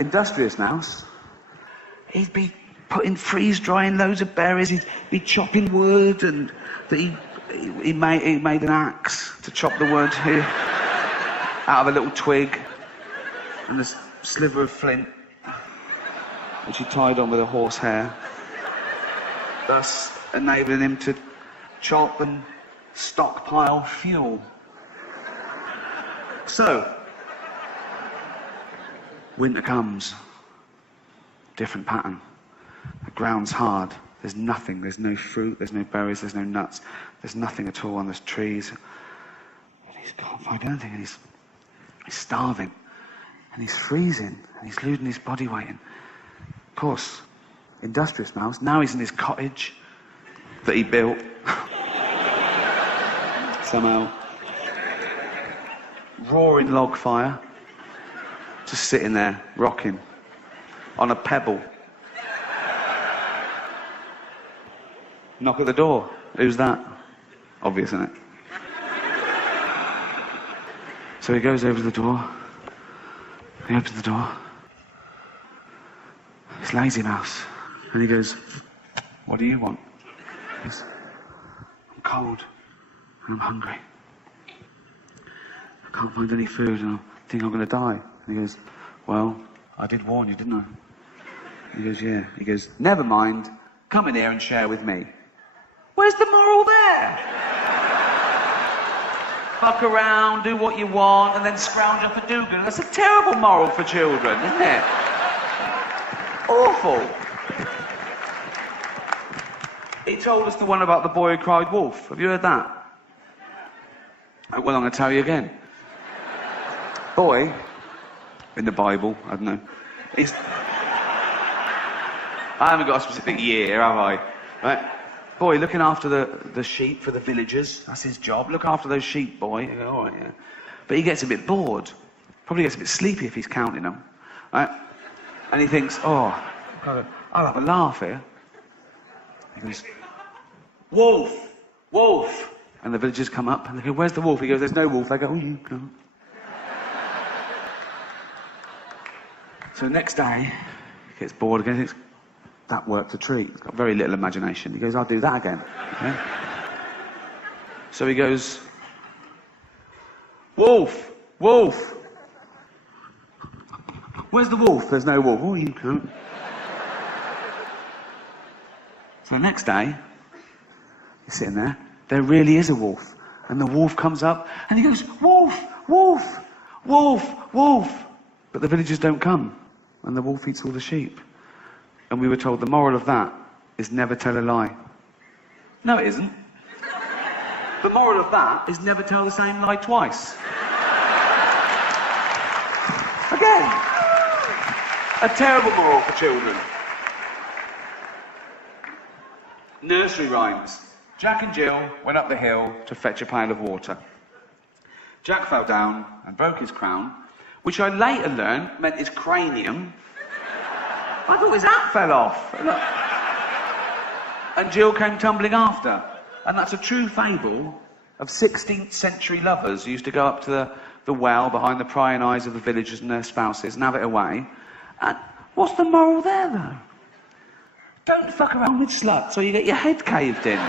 Industrious Mouse, he'd be freeze-drying loads of berries, he'd be chopping wood, and he made an axe to chop the wood out of a little twig and a sliver of flint, which he tied on with a horsehair, thus enabling him to chop and stockpile fuel. So, winter comes, different pattern. The ground's hard. There's nothing. There's no fruit. There's no berries. There's no nuts. There's nothing at all on the trees. He can't find anything, and he's starving, and he's freezing, and he's losing his body weight. And of course, industrious mouse. Now he's in his cottage that he built somehow. Roaring log fire, just sitting there, rocking on a pebble. Knock at the door. Who's that? Obvious, isn't it? So he goes over to the door. He opens the door. It's Lazy Mouse. And he goes, "What do you want?" He goes, "I'm cold and I'm hungry. I can't find any food and I think I'm going to die." And he goes, "Well, I did warn you, didn't I?" He goes, "Yeah." He goes, "Never mind. Come in here and share with me." Where's the moral there? Fuck around, do what you want, and then scrounge up a do-gooder. That's a terrible moral for children, isn't it? Awful. He told us the one about the boy who cried wolf. Have you heard that? Well, I'm going to tell you again. Boy, in the Bible, I don't know. I haven't got a specific year, have I? Right? Boy, looking after the sheep for the villagers. That's his job. Look after those sheep, boy. You go, all right, yeah. But he gets a bit bored. Probably gets a bit sleepy if he's counting them. Right? And he thinks, "Oh, I'll have a laugh here." He goes, "Wolf! Wolf!" And the villagers come up and they go, "Where's the wolf?" He goes, "There's no wolf." They go, "Oh, you go." So the next day, he gets bored again. He thinks, that worked a treat. He's got very little imagination. He goes, "I'll do that again." Okay? So he goes, "Wolf! Wolf! Where's the wolf?" "There's no wolf." "Oh, you can't." So the next day, he's sitting there. There really is a wolf. And the wolf comes up and he goes, "Wolf! Wolf! Wolf! Wolf!" But the villagers don't come. And the wolf eats all the sheep. And we were told the moral of that is never tell a lie. No, it isn't. The moral of that is never tell the same lie twice. Again. A terrible moral for children. Nursery rhymes. Jack and Jill went up the hill to fetch a pail of water. Jack fell down and broke his crown, which I later learned meant his cranium. I thought his hat fell off. And Jill came tumbling after. And that's a true fable of 16th century lovers who used to go up to the well behind the prying eyes of the villagers and their spouses and have it away. And what's the moral there, though? Don't fuck around with sluts or you get your head caved in.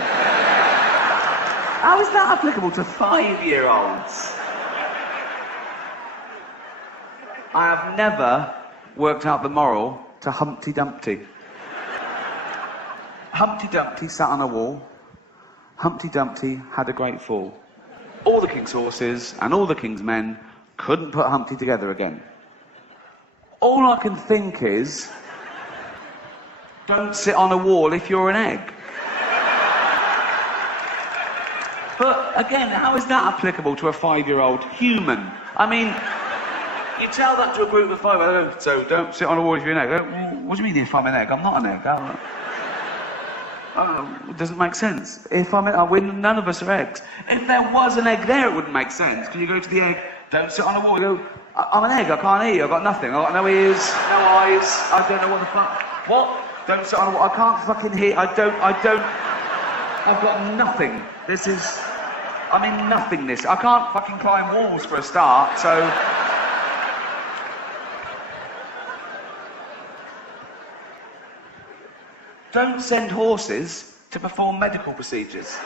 How is that applicable to 5-year-olds? I have never worked out the moral to Humpty Dumpty. Humpty Dumpty sat on a wall. Humpty Dumpty had a great fall. All the king's horses and all the king's men couldn't put Humpty together again. All I can think is, don't sit on a wall if you're an egg. But again, how is that applicable to a 5-year-old human? I mean, you tell that to a group of 5, so don't sit on a wall if you're an egg. What do you mean if I'm an egg? I'm not an egg. It doesn't make sense. If I'm none of us are eggs. If there was an egg there, it wouldn't make sense. Because you go to the egg, don't sit on a wall. You go, "I'm an egg, I can't eat, I've got nothing. I've got no ears, no eyes, I don't know what the fuck." What? Don't sit on a wall. I can't fucking hear, I've got nothing. I'm in nothingness. I can't fucking climb walls for a start, so... Don't send horses to perform medical procedures.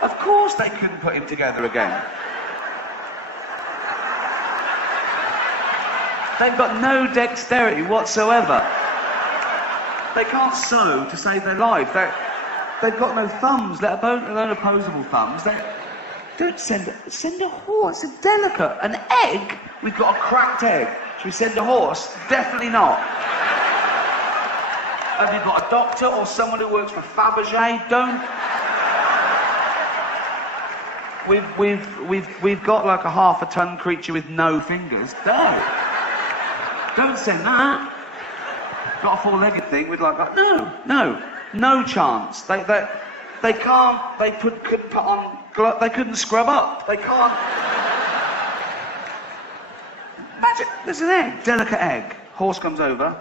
Of course they couldn't put him together again. They've got no dexterity whatsoever. They can't sew to save their life. They've got no thumbs, let alone opposable thumbs. Don't send a horse. It's delicate. An egg? We've got a cracked egg. Should we send a horse? Definitely not. Have you got a doctor or someone who works for Fabergé? Don't. We've got like a half-a-ton creature with no fingers. Don't send that. Got a four-legged thing with like that. No chance. They can't. Couldn't put on. They couldn't scrub up. They can't. Imagine there's an egg, delicate egg. Horse comes over.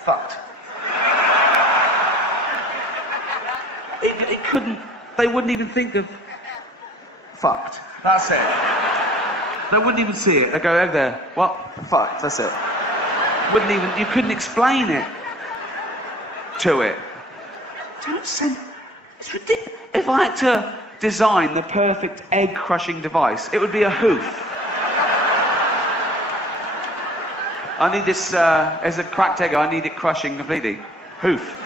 Fucked. It couldn't. They wouldn't even think of. Fucked. That's it. They wouldn't even see it. They go over there. What? Fucked. That's it. Wouldn't even. You couldn't explain it to it. Don't send. It's ridiculous. If I had to design the perfect egg-crushing device, it would be a hoof. I need this. As a cracked egg, I need it crushing completely. Hoof.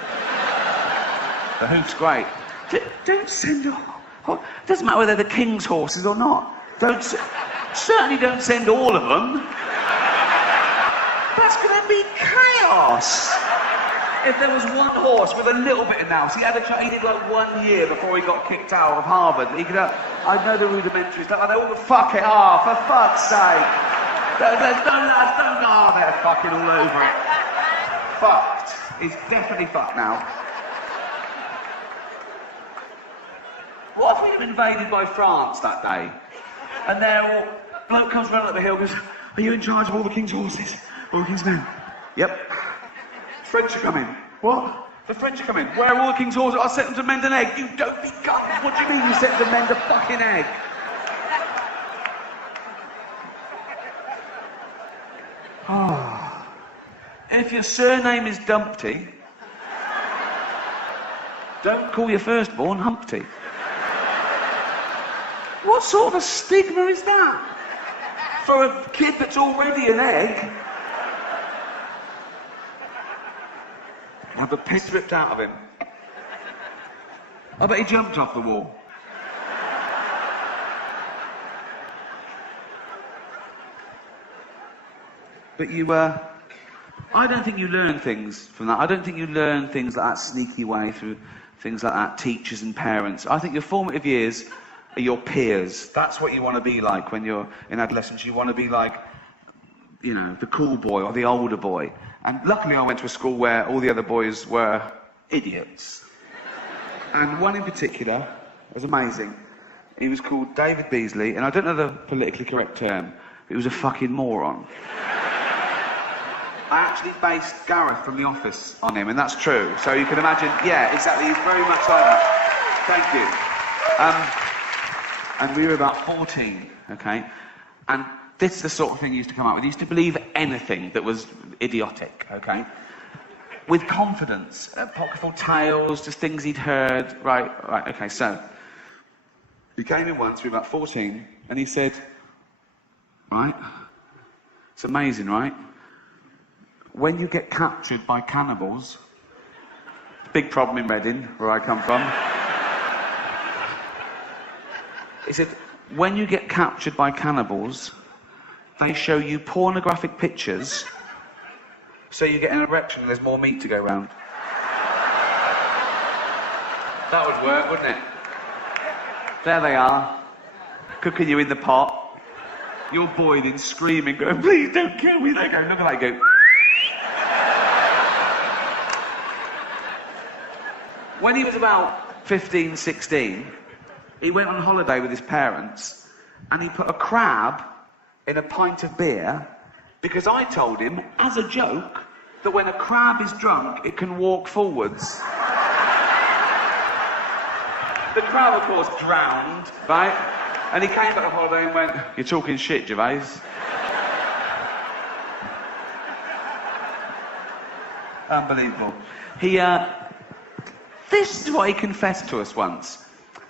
The hoof's great. Don't send a. It doesn't matter whether they're the king's horses or not. Certainly don't send all of them. That's going to be chaos. If there was one horse with a little bit of nous, he did like 1 year before he got kicked out of Harvard. He could. I know the rudimentary stuff. I know all the fuck it off, for fuck's sake. Don't go there fucking all over it. Fucked. He's definitely fucked now. What if we were invaded by France that day? And bloke comes running up the hill and goes, are you in charge of all the king's horses? All the king's men? Yep. French are coming. What? The French are coming. Where are all the king's horses? I sent them to mend an egg. You don't be guns. What do you mean you sent them to mend a fucking egg? Oh. If your surname is Dumpty, don't call your firstborn Humpty. What sort of a stigma is that? For a kid that's already an egg? Have the piss ripped out of him. I bet he jumped off the wall. But I don't think you learn things from that. I don't think you learn things like that sneaky way through things like that, teachers and parents. I think your formative years are your peers. That's what you want to be like when you're in adolescence. You want to be like, you know, the cool boy or the older boy. And luckily I went to a school where all the other boys were idiots. And one in particular was amazing. He was called David Beasley, and I don't know the politically correct term, but he was a fucking moron. I actually based Gareth from The Office on him, and that's true. So you can imagine, yeah, exactly, he's very much on that. Thank you. And we were about 14, okay? And this is the sort of thing he used to come up with. He used to believe anything that was idiotic, okay? With confidence. Apocryphal tales, just things he'd heard. Right, okay, so. He came in once, we were about 14, and he said, right, it's amazing, right? When you get captured by cannibals, big problem in Reading, where I come from. He said, when you get captured by cannibals, they show you pornographic pictures, so you get an erection and there's more meat to go round. That would work, wouldn't it? There they are, cooking you in the pot. You're boiling, screaming, going, please don't kill me. They go, look at that, go. When he was about 15, 16, he went on holiday with his parents and he put a crab in a pint of beer because I told him, as a joke, that when a crab is drunk, it can walk forwards. The crab, of course, drowned, right? And he came back on holiday and went, you're talking shit, Gervais. Unbelievable. This is what he confessed to us once.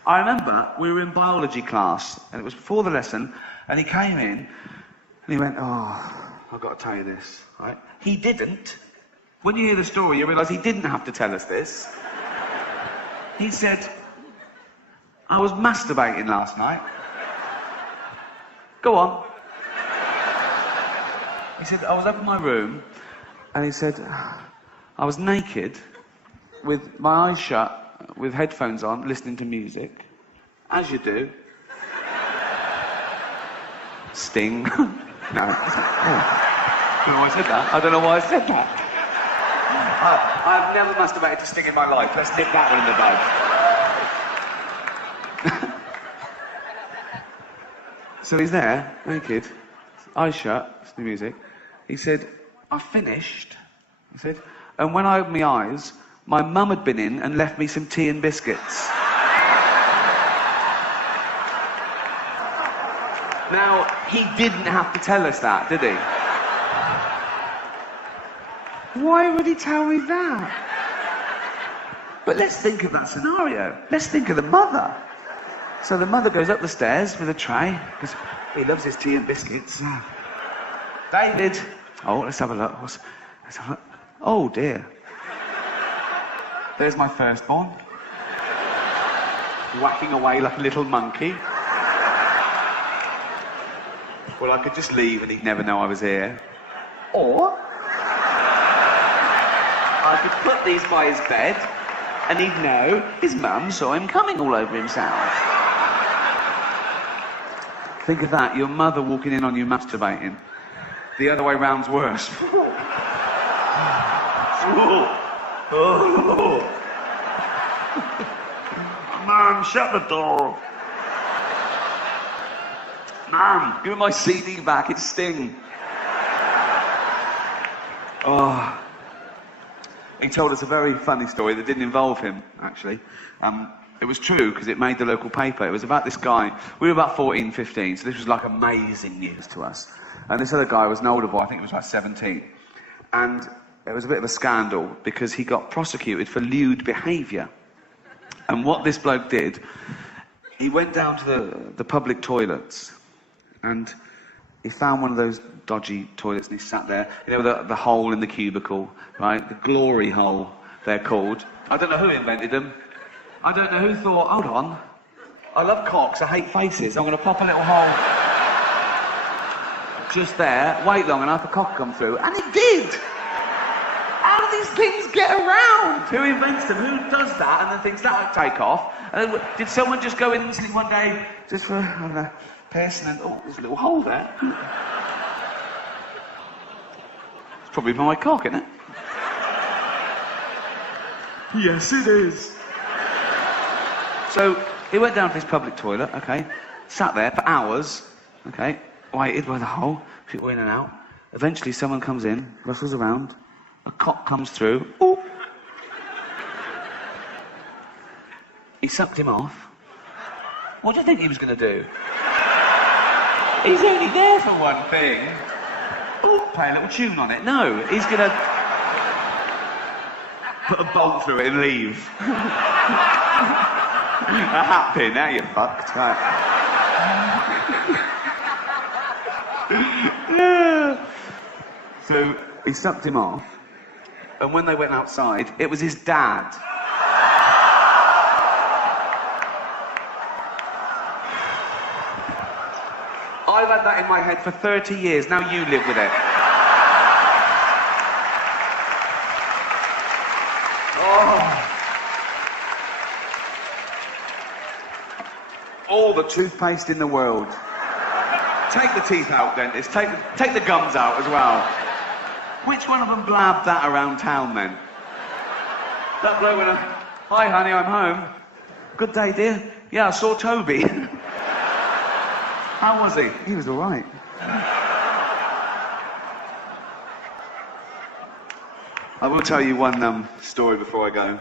I remember we were in biology class, and it was before the lesson, and he came in, and he went, oh, I've got to tell you this, right? He didn't. When you hear the story, you realise he didn't have to tell us this. He said, I was masturbating last night. Go on. He said, I was up in my room, and he said, I was naked, with my eyes shut, with headphones on, listening to music. As you do. Sting. No. I don't know why I said that. I don't know why I said that. I've never masturbated to Sting in my life. Let's nip that one in the bud. So he's there, naked, eyes shut, listening to music. He said, "I finished." He said, "and when I opened my eyes, my mum had been in and left me some tea and biscuits." Now, he didn't have to tell us that, did he? Why would he tell me that? But let's think of that scenario. Let's think of the mother. So the mother goes up the stairs with a tray, because he loves his tea and biscuits. David. Oh, let's have a look. Let's have a look. Oh, dear. There's my firstborn. Whacking away like a little monkey. Well, I could just leave and he'd never know I was here. Or I could put these by his bed and he'd know his mum saw him coming all over himself. Think of that, your mother walking in on you masturbating. The other way round's worse. Mum, shut the door. Mum, give me my CD back, it's Sting. Oh. He told us a very funny story that didn't involve him, actually. It was true, because it made the local paper. It was about this guy. We were about 14, 15, so this was like amazing news to us. And this other guy was an older boy, I think he was like 17. And it was a bit of a scandal, because he got prosecuted for lewd behaviour. And what this bloke did, he went down to the public toilets, and he found one of those dodgy toilets, and he sat there, you know, the hole in the cubicle, right? The glory hole, they're called. I don't know who invented them. I don't know who thought, hold on, I love cocks, I hate faces, I'm going to pop a little hole just there, wait long enough, a cock come through, and it did! How do these things get around? Who invents them? Who does that and then thinks that would take off? And then, did someone just go instantly one day, just for, I don't know, piss, and then, oh, there's a little hole there. It's probably my cock, isn't it? Yes, it is. So, he went down to his public toilet, okay, sat there for hours, okay, waited by the hole, people in and out. Eventually someone comes in, rustles around, a cock comes through, ooh. He sucked him off. What do you think he was going to do? He's only there for one thing. Ooh, play a little tune on it. No, he's going to put a bolt through it and leave. A hat pin, now you're fucked. Right. So he sucked him off, and when they went outside, it was his dad. I've had that in my head for 30 years, now you live with it. Oh. All the toothpaste in the world. Take the teeth out, dentist. Take the gums out as well. Which one of them blabbed that around town, then? That bloke went, "Hi, honey, I'm home." "Good day, dear." "Yeah, I saw Toby." How was he? He was all right. I will tell you one story before I go.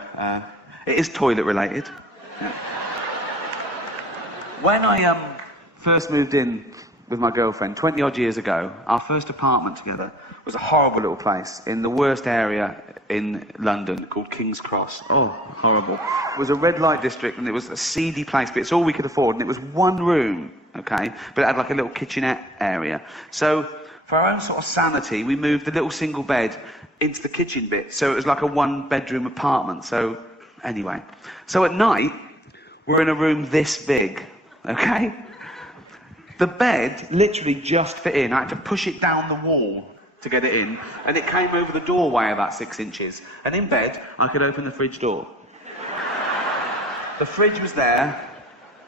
It is toilet-related. Yeah. When I first moved in with my girlfriend 20-odd years ago, our first apartment together was a horrible little place in the worst area in London called King's Cross. Oh, horrible. It was a red light district and it was a seedy place, but it's all we could afford, and it was one room, okay? But it had like a little kitchenette area. So for our own sort of sanity, we moved the little single bed into the kitchen bit, so it was like a one-bedroom apartment. So anyway, so at night, we're in a room this big, okay? The bed literally just fit in. I had to push it down the wall to get it in, and it came over the doorway about 6 inches. And in bed, I could open the fridge door. The fridge was there,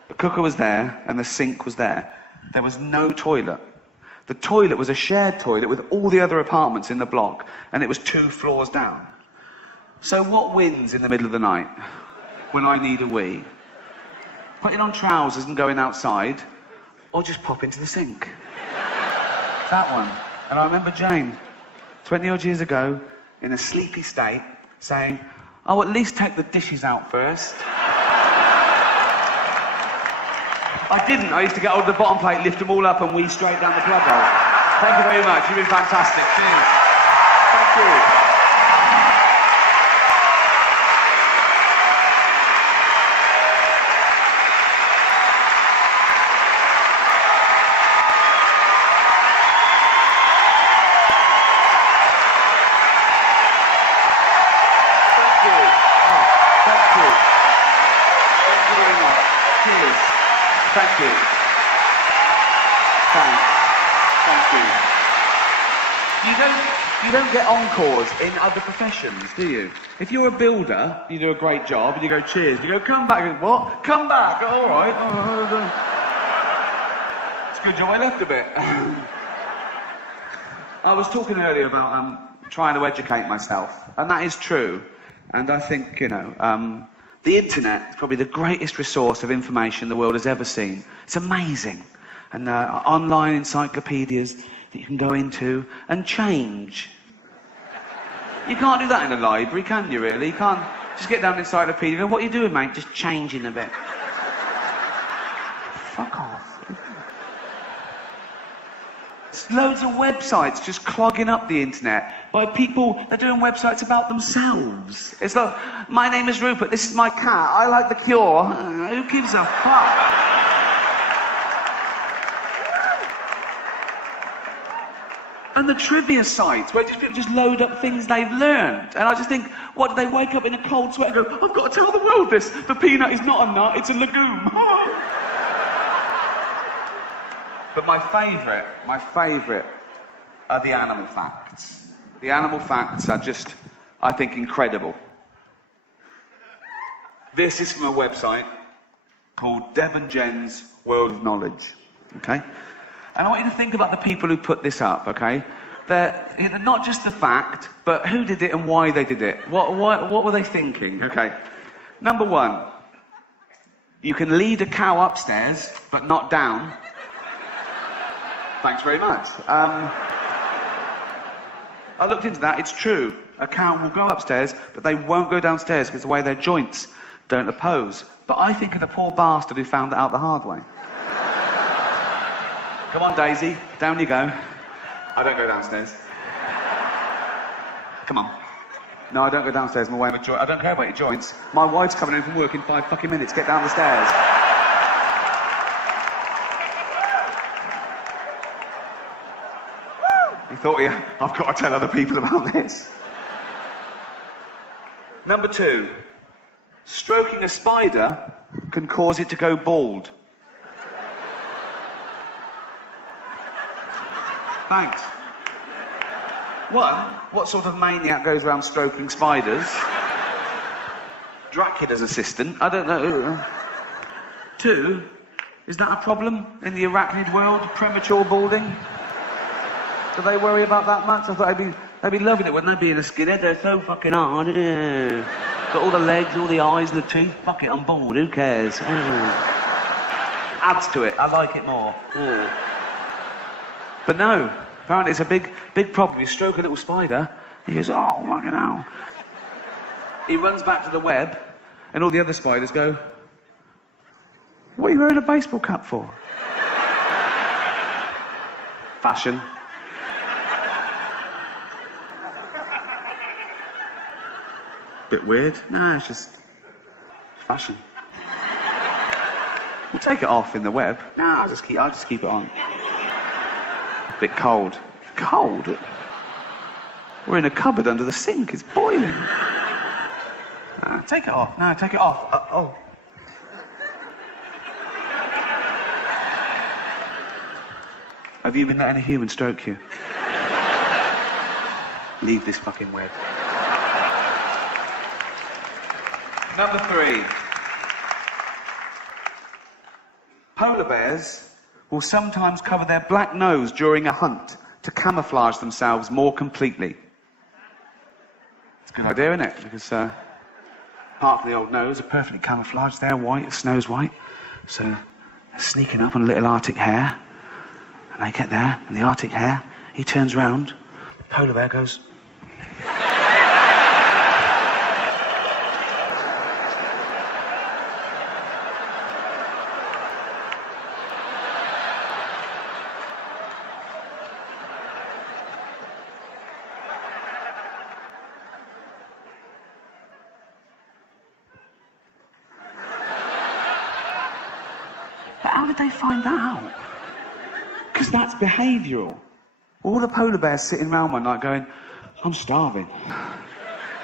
the cooker was there, and the sink was there. There was no toilet. The toilet was a shared toilet with all the other apartments in the block, and it was 2 floors down. So what wins in the middle of the night when I need a wee? Putting on trousers and going outside, or just pop into the sink? That one. And I remember Jane, 20 odd years ago, in a sleepy state, saying, "Oh, at least take the dishes out first." I didn't. I used to get hold of the bottom plate, lift them all up and wee straight down the plug hole. Thank you very much. You've been fantastic. Cheers. Thank you. Thank you. Thanks. Thank you. You don't get encores in other professions, do you? If you're a builder, you do a great job, and you go, cheers. You go, come back. And, what? Come back. All right. It's a good job I left a bit. I was talking earlier about trying to educate myself, and that is true. And I think, you know, the internet is probably the greatest resource of information the world has ever seen. It's amazing. And online encyclopedias that you can go into and change. You can't do that in a library, can you, really? You can't just get down an encyclopedia and go, "What are you doing, mate?" "Just changing a bit." Fuck off. There's loads of websites just clogging up the internet by people that are doing websites about themselves. It's like, "My name is Rupert, this is my cat, I like The Cure." Who gives a fuck? And the trivia sites, where people just load up things they've learned. And I just think, what, do they wake up in a cold sweat and go, "I've got to tell the world this. The peanut is not a nut, it's a legume." But my favourite are the animal facts. The animal facts are just, I think, incredible. This is from a website called Deb and Jen's World of Knowledge, okay? And I want you to think about the people who put this up, okay? They're not just the fact, but who did it and why they did it. What were they thinking, okay? Number 1, you can lead a cow upstairs, but not down. Thanks very much. I looked into that, it's true. A cow will go upstairs, but they won't go downstairs because the way their joints don't oppose. But I think of the poor bastard who found that out the hard way. Come on, Daisy, down you go. I don't go downstairs. Come on. No, I don't go downstairs, I'm away with joint. I don't care about your joints. My wife's coming in from work in 5 fucking minutes. Get down the stairs. You thought, yeah, I've got to tell other people about this. Number 2, stroking a spider can cause it to go bald. Thanks. 1, what sort of maniac goes around stroking spiders? Dracula's assistant, I don't know. 2, is that a problem in the arachnid world, premature balding? Do they worry about that much? I thought they'd be loving it, wouldn't they, being a skinhead? They're so fucking hard. Got all the legs, all the eyes, the teeth. Fuck it, I'm bored, who cares? Adds to it, I like it more. But no, apparently it's a big problem. You stroke a little spider, he goes, "Oh, fucking hell." He runs back to the web, and all the other spiders go, "What are you wearing a baseball cap for?" Fashion. Bit weird. No, it's just fashion. We'll take it off in the web. No, I'll just keep it on. Bit cold. Cold? We're in a cupboard under the sink. It's boiling. No, take it off. No, take it off. Oh. Have you been letting a human stroke you? Leave this fucking web. Number 3. Polar bears will sometimes cover their black nose during a hunt to camouflage themselves more completely. It's a good idea, isn't it? Because part of the old nose are perfectly camouflaged. They're white, the snow's white. So they're sneaking up on a little Arctic hare. And they get there, and the Arctic hare, he turns round. The polar bear goes... But how did they find that out? Because that's behavioural. All the polar bears sitting round one night going, I'm starving.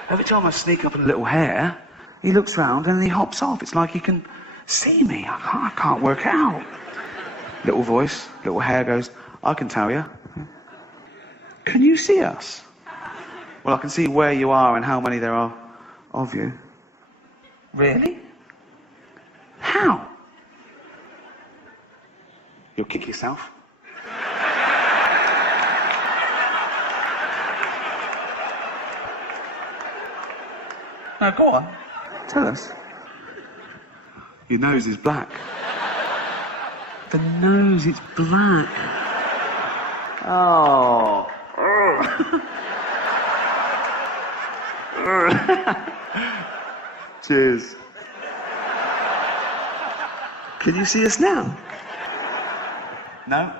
Every time I sneak up on a little hare, he looks round and he hops off. It's like he can see me. I can't work it out. Little voice, little hare goes, I can tell you. Can you see us? Well, I can see where you are and how many there are of you. Really? How? You'll kick yourself. No, go on. Tell us. Your nose is black. The nose, it's black. Oh. Cheers. Can you see us now? No?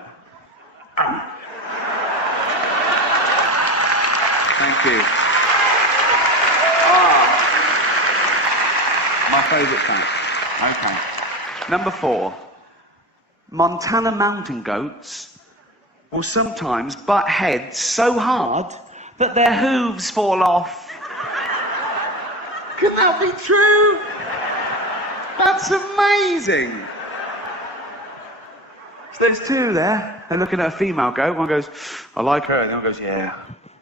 Thank you. My favourite fact. Okay. Number 4. Montana mountain goats will sometimes butt heads so hard that their hooves fall off. Can that be true? That's amazing. So there's 2 there. They're looking at a female goat. One goes, I like her. And the other goes, yeah,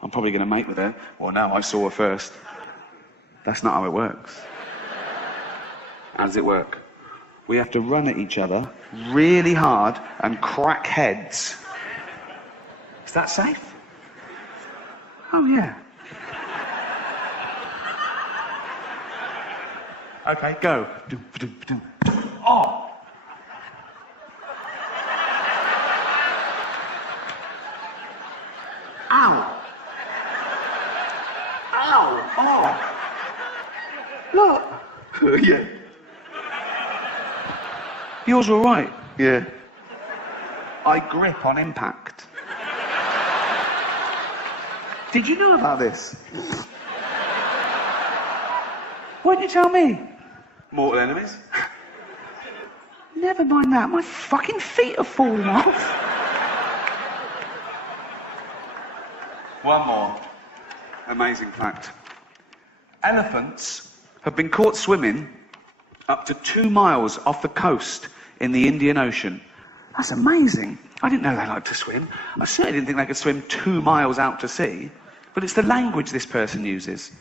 I'm probably going to mate with her. Well, no, I saw her first. That's not how it works. How does it work? We have to run at each other really hard and crack heads. Is that safe? Oh, yeah. Okay, go. Oh! Ow! Ow! Oh! Look! Yeah. Yours all right? Yeah. I grip on impact. Did you know about this? Why didn't you tell me? Mortal enemies? Never mind that. My fucking feet are falling off. One more. Amazing fact. Elephants have been caught swimming up to 2 miles off the coast in the Indian Ocean. That's amazing. I didn't know they liked to swim. I certainly didn't think they could swim 2 miles out to sea. But it's the language this person uses.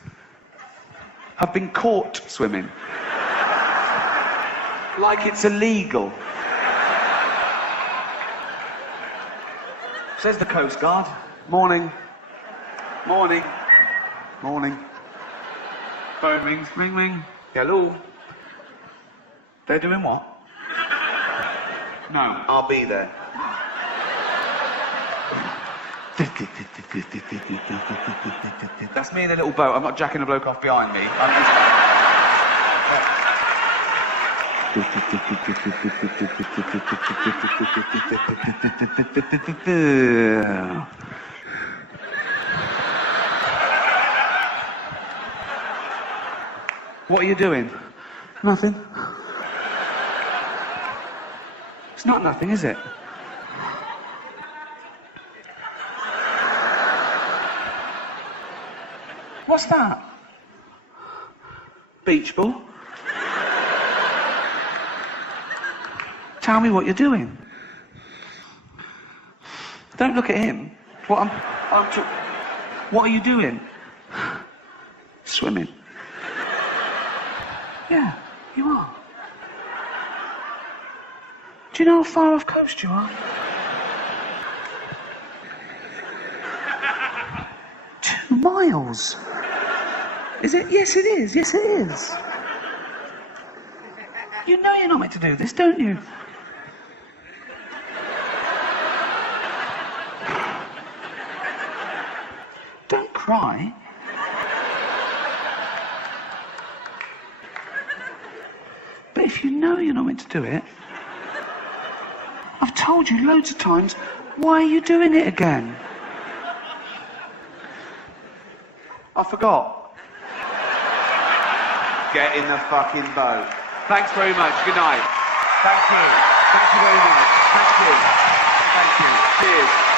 Have been caught swimming. Like it's illegal. Says the Coast Guard. Morning. Morning. Morning. Phone rings. Ring, ring. Hello. They're doing what? No, I'll be there. That's me in a little boat. I'm not jacking a bloke off behind me. What are you doing? Nothing. It's not nothing, is it? What's that? Beach ball? Tell me what you're doing. Don't look at him. What I'm What are you doing? Swimming. Yeah, you are. Do you know how far off coast you are? 2 miles. Is it? Yes, it is. Yes, it is. You know you're not meant to do this, don't you? Don't cry. But if you know you're not meant to do it, I've told you loads of times, why are you doing it again? I forgot. Get in the fucking boat. Thanks very much. Good night. Thank you. Thank you very much. Thank you. Thank you. Cheers.